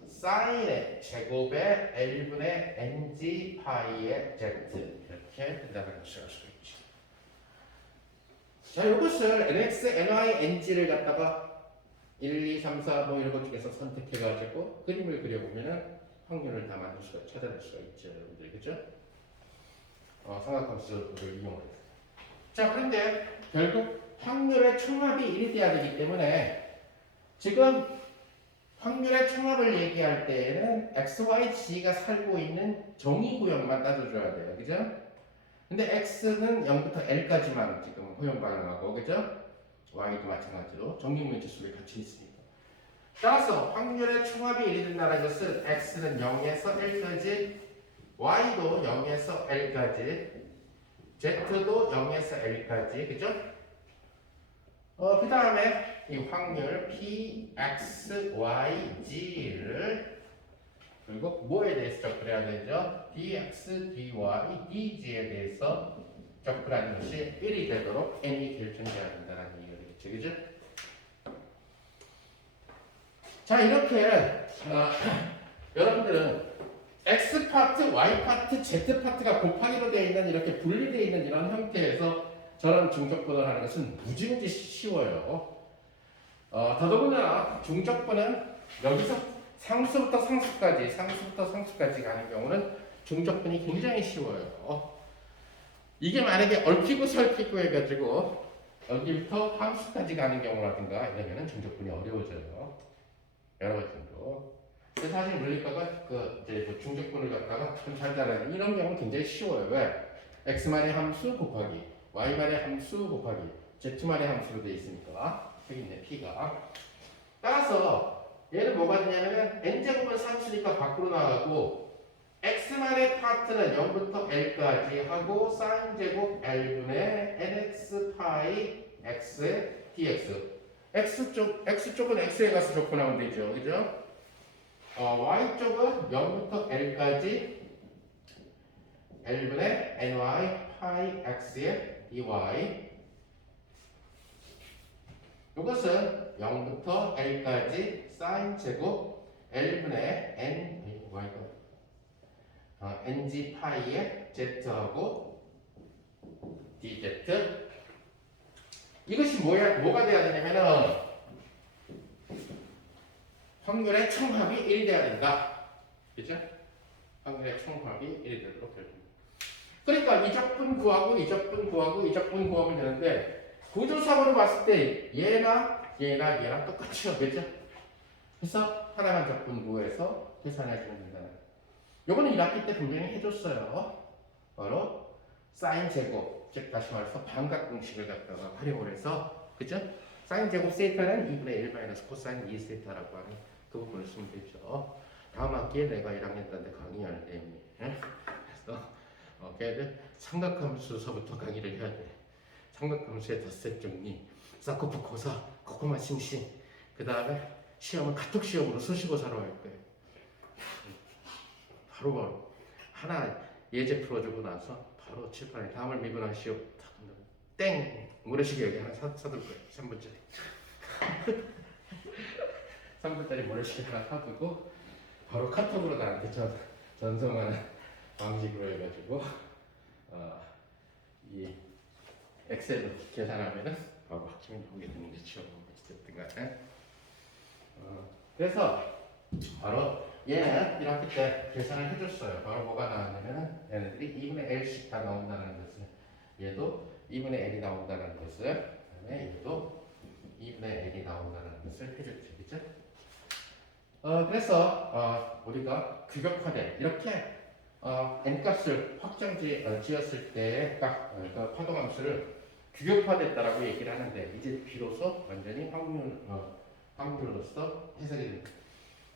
사인의 제곱에 L분의 ng 파이의 z 이렇게 대답을 할 수가 있죠. 자, 이것을 nx, ny, ng를 갖다가 1, 2, 3, 4 뭐 이런 것 중에서 선택해가지고 그림을 그려보면은 확률을 다 만들 수가, 찾아낼 수가 있죠, 여러분들, 그죠? 삼각함수를 이용해서. 자, 그런데 결국 확률의 총합이 1이 돼야 되기 때문에 지금 확률의 총합을 얘기할 때에는 x, y, g가 살고 있는 정의구역만 따져줘야 돼요, 그죠? 근데 x는 0부터 l까지만 지금 허용 반응하고, 그죠? y도 마찬가지로 정리문제 속에 같이 있으니까. 따라서 확률의 총합이 1이 된다는 것은 x는 0에서 l까지, y도 0에서 l까지, z도 0에서 l까지, 그죠? 그 다음에 이 확률 p, x, y, g를 그리고 뭐에 대해서 접근해야 되죠? dx, dy, dg에 대해서 접근하는 것이 1이 되도록 n이 결정돼야 된다는 얘기가 되겠죠, 그죠? 자, 이렇게 여러분들은 X 파트, Y 파트, Z 파트가 곱하기로 되어 있는 이렇게 분리되어 있는 이런 형태에서 저런 중적분을 하는 것은 무지무지 쉬워요. 더더군다나 중적분은 여기서 상수부터 상수까지 가는 경우는 중적분이 굉장히 쉬워요. 이게 만약에 얽히고 설키고 해가지고 여기부터 함수까지 가는 경우라든가 이러면은 중적분이 어려워져요. 여러 가지 정도. 근데 사실 물리과가 이제 뭐 중적분을 갖다가 좀 잘 따라하는 이런 경우는 굉장히 쉬워요. 왜? x만의 함수 곱하기 y만의 함수 곱하기 z만의 함수로 되어 있으니까 여기 있네 p가. 따라서 얘는 뭐가 되냐면은 n제곱은 상수니까 밖으로 나가고 x만의 파트는 0부터 l까지 하고 사인제곱 l분의 nx 파이 x dx. x쪽은 x에 가서 접근하면 되죠. 그죠? y쪽은 0부터 l까지 l분의 ny 파이 x의 dy. 이것은 0부터 l까지 사인제곱 l분의 ng 파이의 z하고 dz. 이것이 뭐가 돼야 되냐면은 확률의 총합이 1이 돼야 된다. 그죠? 확률의 총합이 1이 되도록 해야 됩니다. 그러니까 이적분 구하고 이적분 구하면 되는데 구조상으로 봤을 때 얘랑 똑같죠. 그죠? 그래서 하나만 적분 구해서 계산해주면 된다는 거예요. 요거는 1학기 때 분명히 해줬어요. 바로 사인 제곱, 즉 다시 말해서 반각 공식을 갖다가 활용을 해서, 그죠? 사인 제곱 세타는 2분의 1 마이너스 코사인 2 세타라고 하는 그 부분을 쓰면 되죠. 다음 학기에 내가 1학년 때한테 강의할 내용이에요. 그래서 걔들 삼각함수서부터 강의를 해야 돼. 삼각함수의 덧셈 정리, 사코프 코사, 코코마 싱싱. 그 다음에 시험은 카톡 시험으로 수시고사로 할 거예요. 바로 하나 예제 풀어주고 나서 바로 칠판에 다음을 미분하시오. 땡! 모래시계 여기 하나 사둘 거예요. 3분짜리. 3분짜리 모래시계 하나 사두고 바로 카톡으로 나한테 전송하는 방식으로 해가지고 이 엑셀로 계산하면은 바로 학점이 나오게 되는 거죠. 어쨌든 간에 그래서 바로 얘는 1학기 때 계산을 해줬어요. 바로 뭐가 나왔냐면은 얘네들이 2분의 L씩 다 나온다는 것을, 얘도 2분의 L이 나온다는 것을, 그다음에 얘도 2분의 L이 나온다는 것을 해줬죠. 그죠? 그래서 우리가 규격화된 이렇게 n값을 확정지 지었을 때 딱 파동함수를 규격화됐다라고 얘기를 하는데 이제 비로소 완전히 확률로서 해석이 됩니다.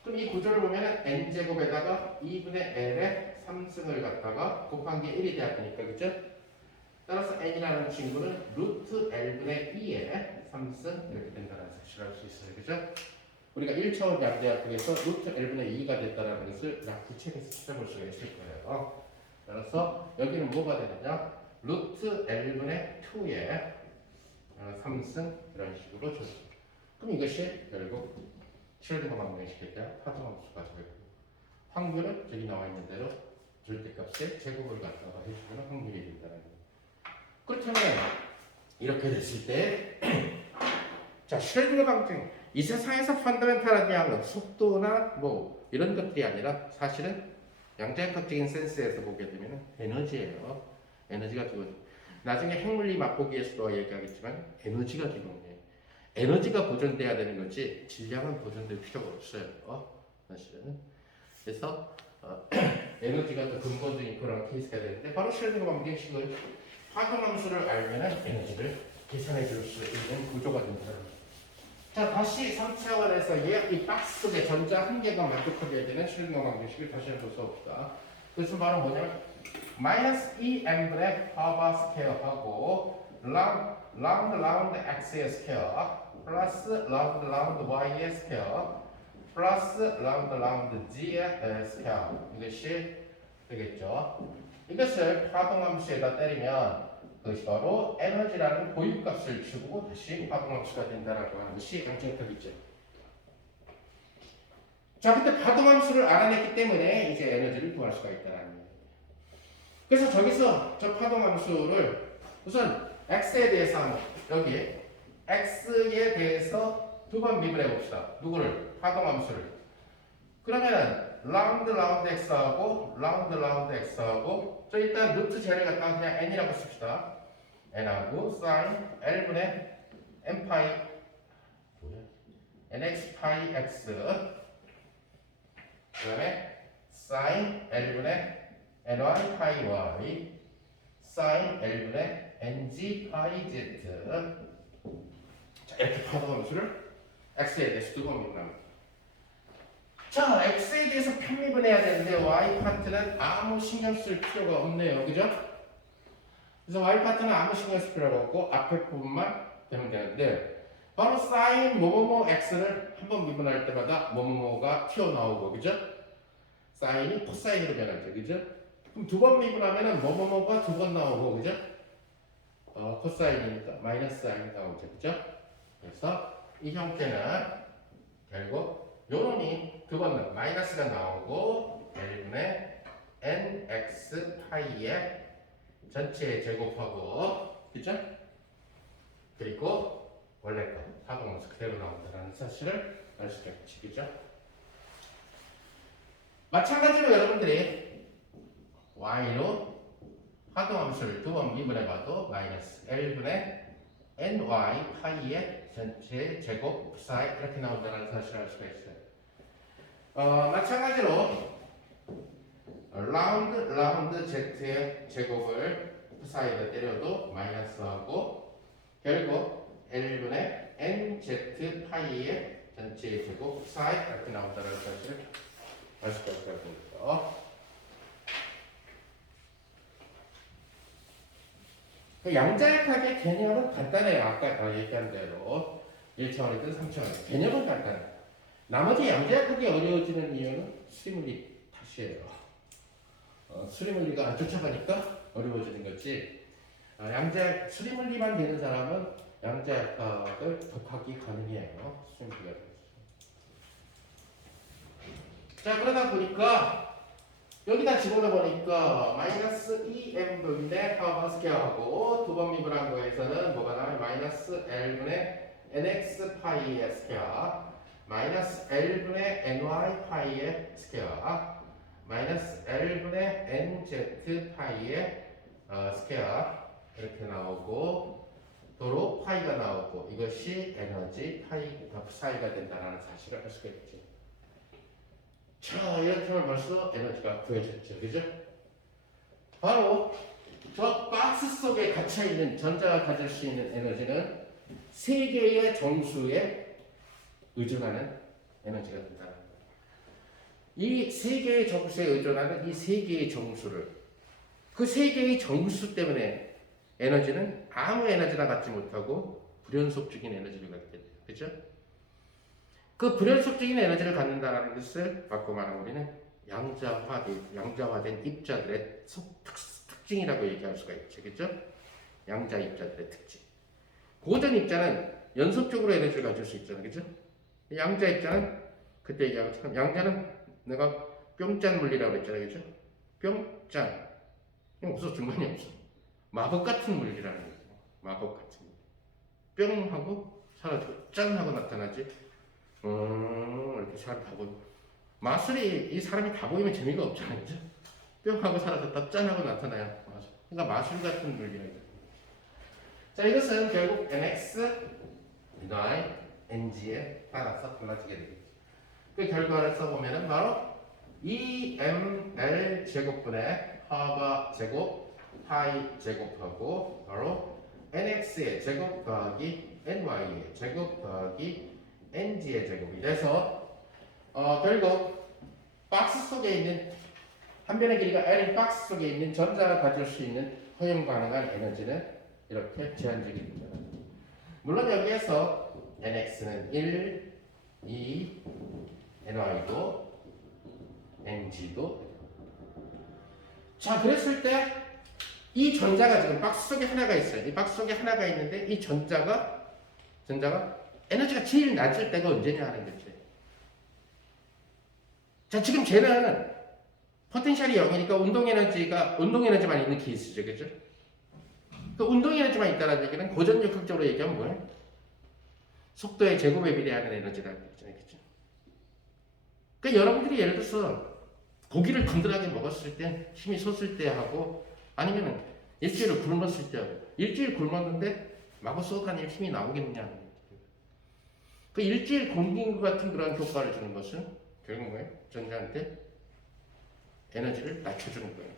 그럼 이 구조를 보면은 n제곱에다가 2분의 l의 3승을 갖다가 곱한 게 1이 돼야 되니까, 그죠? 따라서 n이라는 친구는 루트 l분의 2의 3승 이렇게 된다는 사실을 알 수 있어요. 그죠? 우리가 1차원 양대합에서 루트 l분의 2가 됐다는 것을 구체에서 찾아볼 수가 있을 거예요. 따라서 여기는 뭐가 되느냐? 루트 l분의 2의 3승 이런 식으로 줬습니다. 그럼 이것이 결국 슈레딩거 방정식에 대한 파동함수가 되고, 확률은 여기 나와 있는 대로 절대값의 제곱을 갖다가 해주면 확률이 된다는 거예요. 그렇다면 이렇게 됐을 때 자, 슈레딩거 방정, 이 세상에서 펀더멘탈한 양은 속도나 뭐 이런 것들이 아니라 사실은 양자역학적인 센스에서 보게 되면 에너지예요. 에너지가 기본. 나중에 핵물리 맛보기에서도 얘기하겠지만 에너지가 기본이에요. 에너지가 보존돼야 되는 거지 질량은 보존될 필요가 없어요. 사실은. 그래서 에너지가 더 근본적인 그런 케이스가 되는데 바로 슈레딩거 방정식을 파동함수를 알면은 에너지를 계산해 줄 수 있는 구조가 된다. 자, 다시 3차원에서 이 박스 속에 전자 한 개가 만족하게 되는 슈레딩거 방정식을 다시 한번 써봅시다. 그것은 바로 뭐냐면 마이너스 2m분의 파바 스퀘어하고 라운드 x의 스퀘어 플러스 라운드 y의 스퀘어 플러스 라운드 g의 스퀘어, 이것이 되겠죠. 이것을 파동함수에다 때리면 그것이 바로 에너지라는 고유값을 주고 다시 파동함수가 된다라고 하는 것이 양자역학이죠. 자, 그때 파동함수를 알아냈기 때문에 이제 에너지를 구할 수가 있다는 얘기예요. 그래서 저기서 저 파동함수를 우선 x에 대해서 한번 여기 x에 대해서 두 번 미분해 봅시다. 누구를? 파동함수를. 그러면은 라운드 x하고 라운드 x하고 저 일단 루트 제를 갖다가 그냥 n이라고 씁시다. n하고 sin l분의 n파이 nx 파이 x 그 다음에 sin l분의 ny 파이 y sin l분의 ng 파이 z. 자, 이렇게 파동함수를 x에 대해서 두 번 미분합니다. 자, x에 대해서 편미분 해야 되는데 y 파트는 아무 신경 쓸 필요가 없네요. 그죠? 그래서 y 파트는 아무 신경 쓸 필요가 없고 앞에 부분만 되면 되는데 바로 sin 뭐뭐뭐 x를 한 번 미분할 때마다 뭐뭐뭐가 튀어나오고 그죠? 사인이 코사인으로 변하죠. 그죠? 그럼 두 번 미분하면은 뭐뭐뭐가 두 번 나오고 그죠? 코사인이니까 마이너스 사인이 나오죠. 그죠? 그래서 이 형태는 결국 요놈이 두 번 마이너스가 나오고 1분의 nx 파이의 전체 제곱하고 그죠? 그리고 원래 거 파동함수 그대로 나온다는 사실을 알 수가 있지. 그죠? 마찬가지로 여러분들이 y로 파동함수를 두 번 미분해봐도 마이너스 1분의 ny 파이의 전체 제곱 사이 이렇게 나온다는 사실을 알 수가 있어요. 마찬가지로 라운드 z의 제곱을 사이에다 때려도 마이너스하고 결국 1분의 nz 파이의 전체 제곱 사이 이렇게 나온다는 사실을 알 수가 있습니다. 양자역학의 개념은 간단해요. 아까 얘기한 대로 1차원이든 3차원이든 개념은 간단해요. 나머지 양자역학이 어려워지는 이유는 수리물리 탓이에요. 수리물리가 안 쫓아가니까 어려워지는 거지. 수리물리만 되는 사람은 양자역학을 독학이 가능해요. 수리물리가. 자, 그러다 보니까 여기다 집어넣어보니까 마이너스 2m분의 파워 스퀘어하고 두 번 미분한 거에서는 뭐가 나와요? 마이너스 L분의 nx 파이의 스퀘어 마이너스 L분의 ny 파이의 스퀘어 마이너스 L분의 nz 파이의 스퀘어 이렇게 나오고 도로 파이가 나오고 이것이 에너지 파이 사이가 된다는 사실을 알 수가 있지. 자, 이렇게 하면 벌써 에너지가 구해졌죠. 그죠? 바로 저 박스 속에 갇혀있는 전자가 가질 수 있는 에너지는 세 개의 정수에 의존하는 에너지가 된다는 거예요. 이 세 개의 정수에 의존하는 이 세 개의 정수를 그 세 개의 정수 때문에 에너지는 아무 에너지나 갖지 못하고 불연속적인 에너지를 갖게 돼요. 그죠? 그 불연속적인 에너지를 갖는다는 것을 바꿔 말하면 우리는 양자화된 입자들의 특징이라고 얘기할 수가 있죠. 그죠? 양자 입자들의 특징. 고전 입자는 연속적으로 에너지를 가질 수 있잖아요. 그죠? 양자 입자는 그때 얘기한 것처럼 양자는 내가 뿅짠 물리라고 했잖아요. 그죠? 뿅짠. 없어. 중간이 없어. 마법 같은 물리라는 거죠. 마법 같은 물리. 뿅 하고 사라지고 짠 하고 나타나지. 이렇게 사람 다 보이고 마술이 이 사람이 다 보이면 재미가 없잖아요. 그죠? 뿅 하고 사라졌다 짠 하고 나타나요. 마술. 그러니까 마술 같은 물리라고. 자, 이것은 결국 nx, ny, ng에 따라서 달라지게 되겠죠. 그 결과를 써보면은 바로 2ml 제곱분의 하바 제곱 파이 제곱하고 바로 nx의 제곱 더하기 ny의 제곱 더하기 ng의 제곱이 돼서 결국 박스 속에 있는 한 변의 길이가 L인 박스 속에 있는 전자가 가질 수 있는 허용 가능한 에너지는 이렇게 제한적인 거잖아요. 물론 여기에서 nx는 1, 2, ny도 ng도 자, 그랬을 때 이 전자가 지금 박스 속에 하나가 있어요. 이 박스 속에 하나가 있는데 이 전자가, 에너지가 제일 낮을 때가 언제냐 하는 거지. 자, 지금 쟤는 포텐셜이 0이니까 운동 에너지만 있는 케이스죠, 그죠? 그 운동 에너지만 있다는 얘기는 고전력학적으로 얘기하면 뭐예요? 속도의 제곱에 비례하는 에너지라는 얘기잖아요, 그죠? 그러니까 여러분들이 예를 들어서 고기를 든든하게 먹었을 때, 힘이 솟을 때 하고, 아니면은 일주일을 굶었을 때 하고, 일주일 굶었는데 마구 쏟아낼 힘이 나오겠느냐. 그 일주일 굶긴 것 같은 그런 효과를 주는 것은 결국 뭐예요? 전자한테 에너지를 낮춰주는 거예요,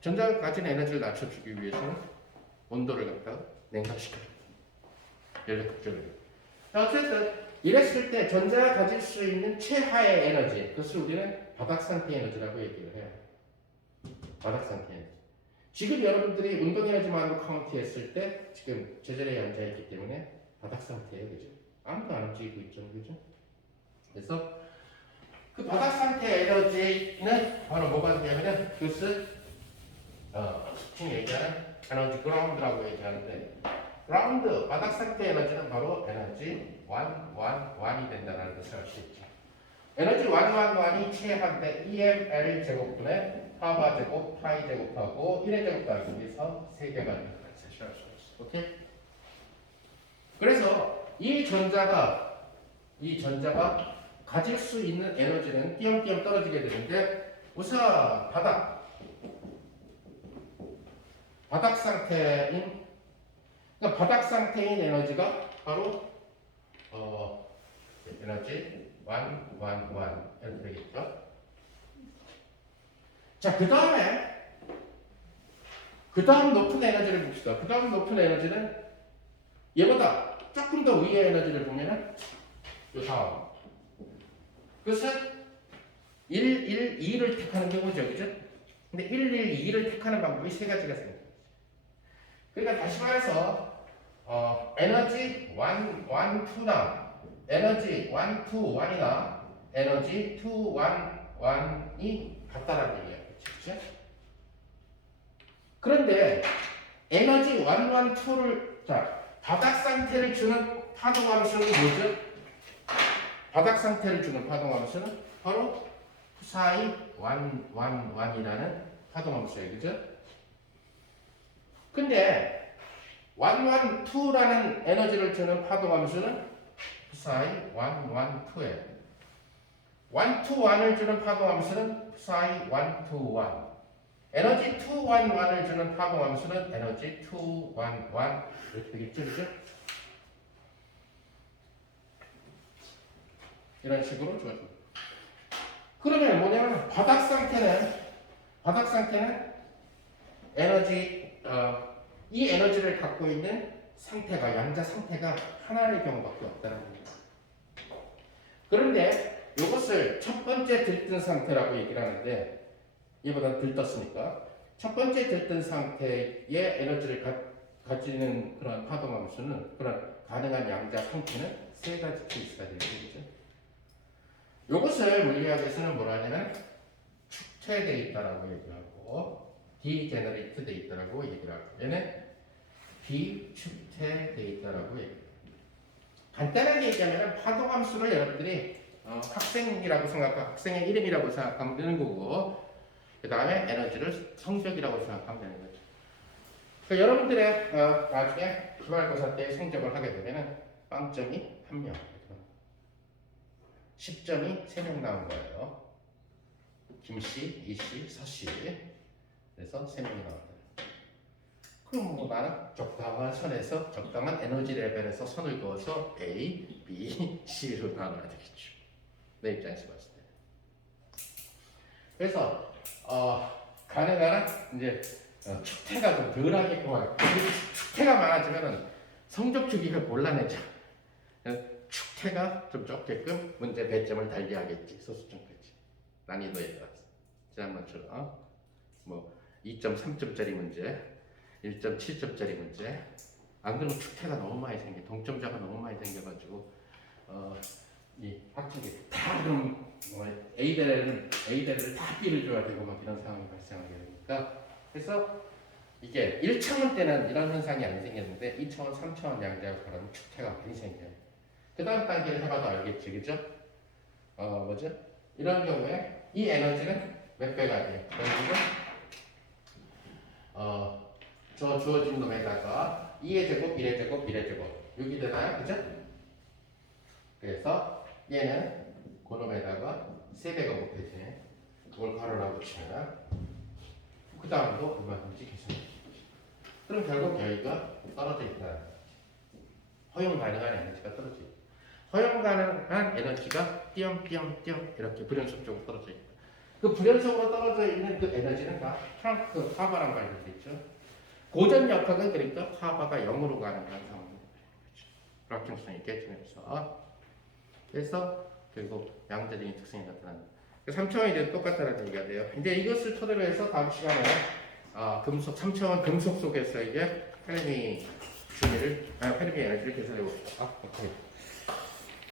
전자가 가진 에너지를 낮춰주기 위해서는 온도를 갖다가 냉각시켜요. 연료 급절을. 어쨌든 이랬을 때 전자가 가질 수 있는 최하의 에너지, 그것을 우리는 바닥 상태 에너지라고 얘기를 해요. 바닥 상태 에너지. 지금 여러분들이 운동 에너지만으로 카운트했을 때 지금 제자리에 앉아 있기 때문에 바닥 상태예요, 그죠? 아무도 안 움직이고 있죠, 그죠? 그래서 그 바닥 상태 에너지는 바로 뭐가 되냐면은 그것을 특히 얘기하는 에너지 그라운드라고 얘기하는데, 그라운드 바닥 상태 에너지는 바로 에너지 1이 된다는 것을 알 수 있죠. 에너지 1이 최한데 EML 제곱분의 파바 제곱, 파이 제곱하고 1의 제곱 더하기 위해서 3개가 된다는 것을 알 수 있어. 오케이? 그래서 이 전자가 가질 수 있는 에너지는 띄엄띄엄 떨어지게 되는데, 우선 바닥 상태인, 그러니까 바닥 상태인 에너지가 바로 에너지 1 이렇게 되겠죠. 자, 그 다음 높은 에너지를 봅시다. 그 다음 높은 에너지는 얘보다 조금 더 위의 에너지를 보면은 요 다음. 그것은 1, 1, 2를 택하는 경우죠, 그죠? 근데 1, 1, 2를 택하는 방법이 세 가지가 생깁니다. 그러니까 다시 말해서 에너지 1, 2나 에너지 1, 2, 1이나 에너지 2, 1, 1이 같다라는 얘기예요. 그렇죠? 그런데 에너지 1, 1, 2를 바닥 상태를 주는 파동함수는 뭐죠? 바닥 상태를 주는 파동함수는 바로 psi 1, 1이라는 파동함수예요. 그죠? 근데 1, 1, 2라는 에너지를 주는 파동함수는 psi 1, 1, 2예요. 1, 2, 1을 주는 파동함수는 psi 1, 2, 1. 에너지 2, 1, 1을 주는 파동함수는 에너지 2, 1, 1 이렇게 되겠죠, 그죠? 이런 식으로 주어집니다. 그러면 뭐냐면 바닥 상태는 에너지 이 에너지를 갖고 있는 상태가 양자 상태가 하나의 경우밖에 없다는 겁니다. 그런데 이것을 첫 번째 들뜬 상태라고 얘기를 하는데, 이보다 들떴으니까 첫 번째 들뜬 상태의 에너지를 가지는 그런 파동함수는, 그런 가능한 양자 상태는 세 가지 케이스가 되겠죠. 이것을 물리학에서는 뭐라 하냐면 축퇴되어 있다라고 얘기하고 디제너레이트 되어 있다라고 얘기를 하고, 얘는 비축퇴되어 있다라고 얘기합니다. 간단하게 얘기하면 파동함수를 여러분들이 학생이라고 생각하고 학생의 이름이라고 생각하면 되는 거고, 그 다음에 에너지를 성적이라고 생각하면 되는 거죠. 그러니까 여러분들의 나중에 기말고사 때 성적을 하게 되면 빵점이 1명, 10점이 3명 나온 거예요. 김씨, 이씨, 서씨. 그래서 3명이 나온다. 그럼 뭐 나는 적당한 선에서, 적당한 에너지 레벨에서 선을 그어서 A, B, C로 나눠야 되겠죠. 내 입장에서 봤을 때. 그래서 가능한 이제 축퇴가 좀 덜하게끔 하고, 축퇴가 많아지면은 성적 주기가 곤란해져. 축퇴가 좀 적게끔 문제 배점을 달리하겠지, 소수점까지 난이도에 따라서. 지난번처럼 뭐 2.3점짜리 문제, 1.7점짜리 문제, 안 그러면 축퇴가 너무 많이 생겨, 동점자가 너무 많이 생겨가지고 이 학생들이 다 그럼 A대를 다 B를 줘야 되고 막 이런 상황이 발생하게 되니까, 그래서 이게 1차원 때는 이런 현상이 안 생겼는데 2차원, 3차원 양자역학을 하면 축퇴가 많이 생겨요. 그 다음 단계를 해봐도 알겠지, 그죠? 뭐죠? 이런 경우에 이 에너지는 몇 배가 돼요? 에너지는 저 주어진 놈에다가 2의 제곱, 1의 제곱, 1의 제곱 6이 되나요? 그죠? 그래서 얘는 그놈에다가 3배가 곱해지네. 그걸 가로라고 치면 그 다음도 얼마든지 계산해. 그럼 결국 여기가 떨어져 있다. 허용 가능한 에너지가 떨어져 있다. 허용 가능한 에너지가 띄엄띄엄띄엄 이렇게 불연속 쪽으로 떨어져 있다. 그 불연속으로 떨어져 있는 그 에너지는 다 프랑크 카바란 말도 있죠. 고전 역학은 그러니까 카바가 0으로 가는 현상입니다. 불확정성이 깨지면서 그래서 결국 양자적인 특성이 나타난다. 3차원이 똑같다는 얘기가 돼요. 이제 이것을 토대로 해서 다음 시간에 금속 3차원 금속 속에서 이제 페르미 에너지를 계산해 봅시다. 오케이.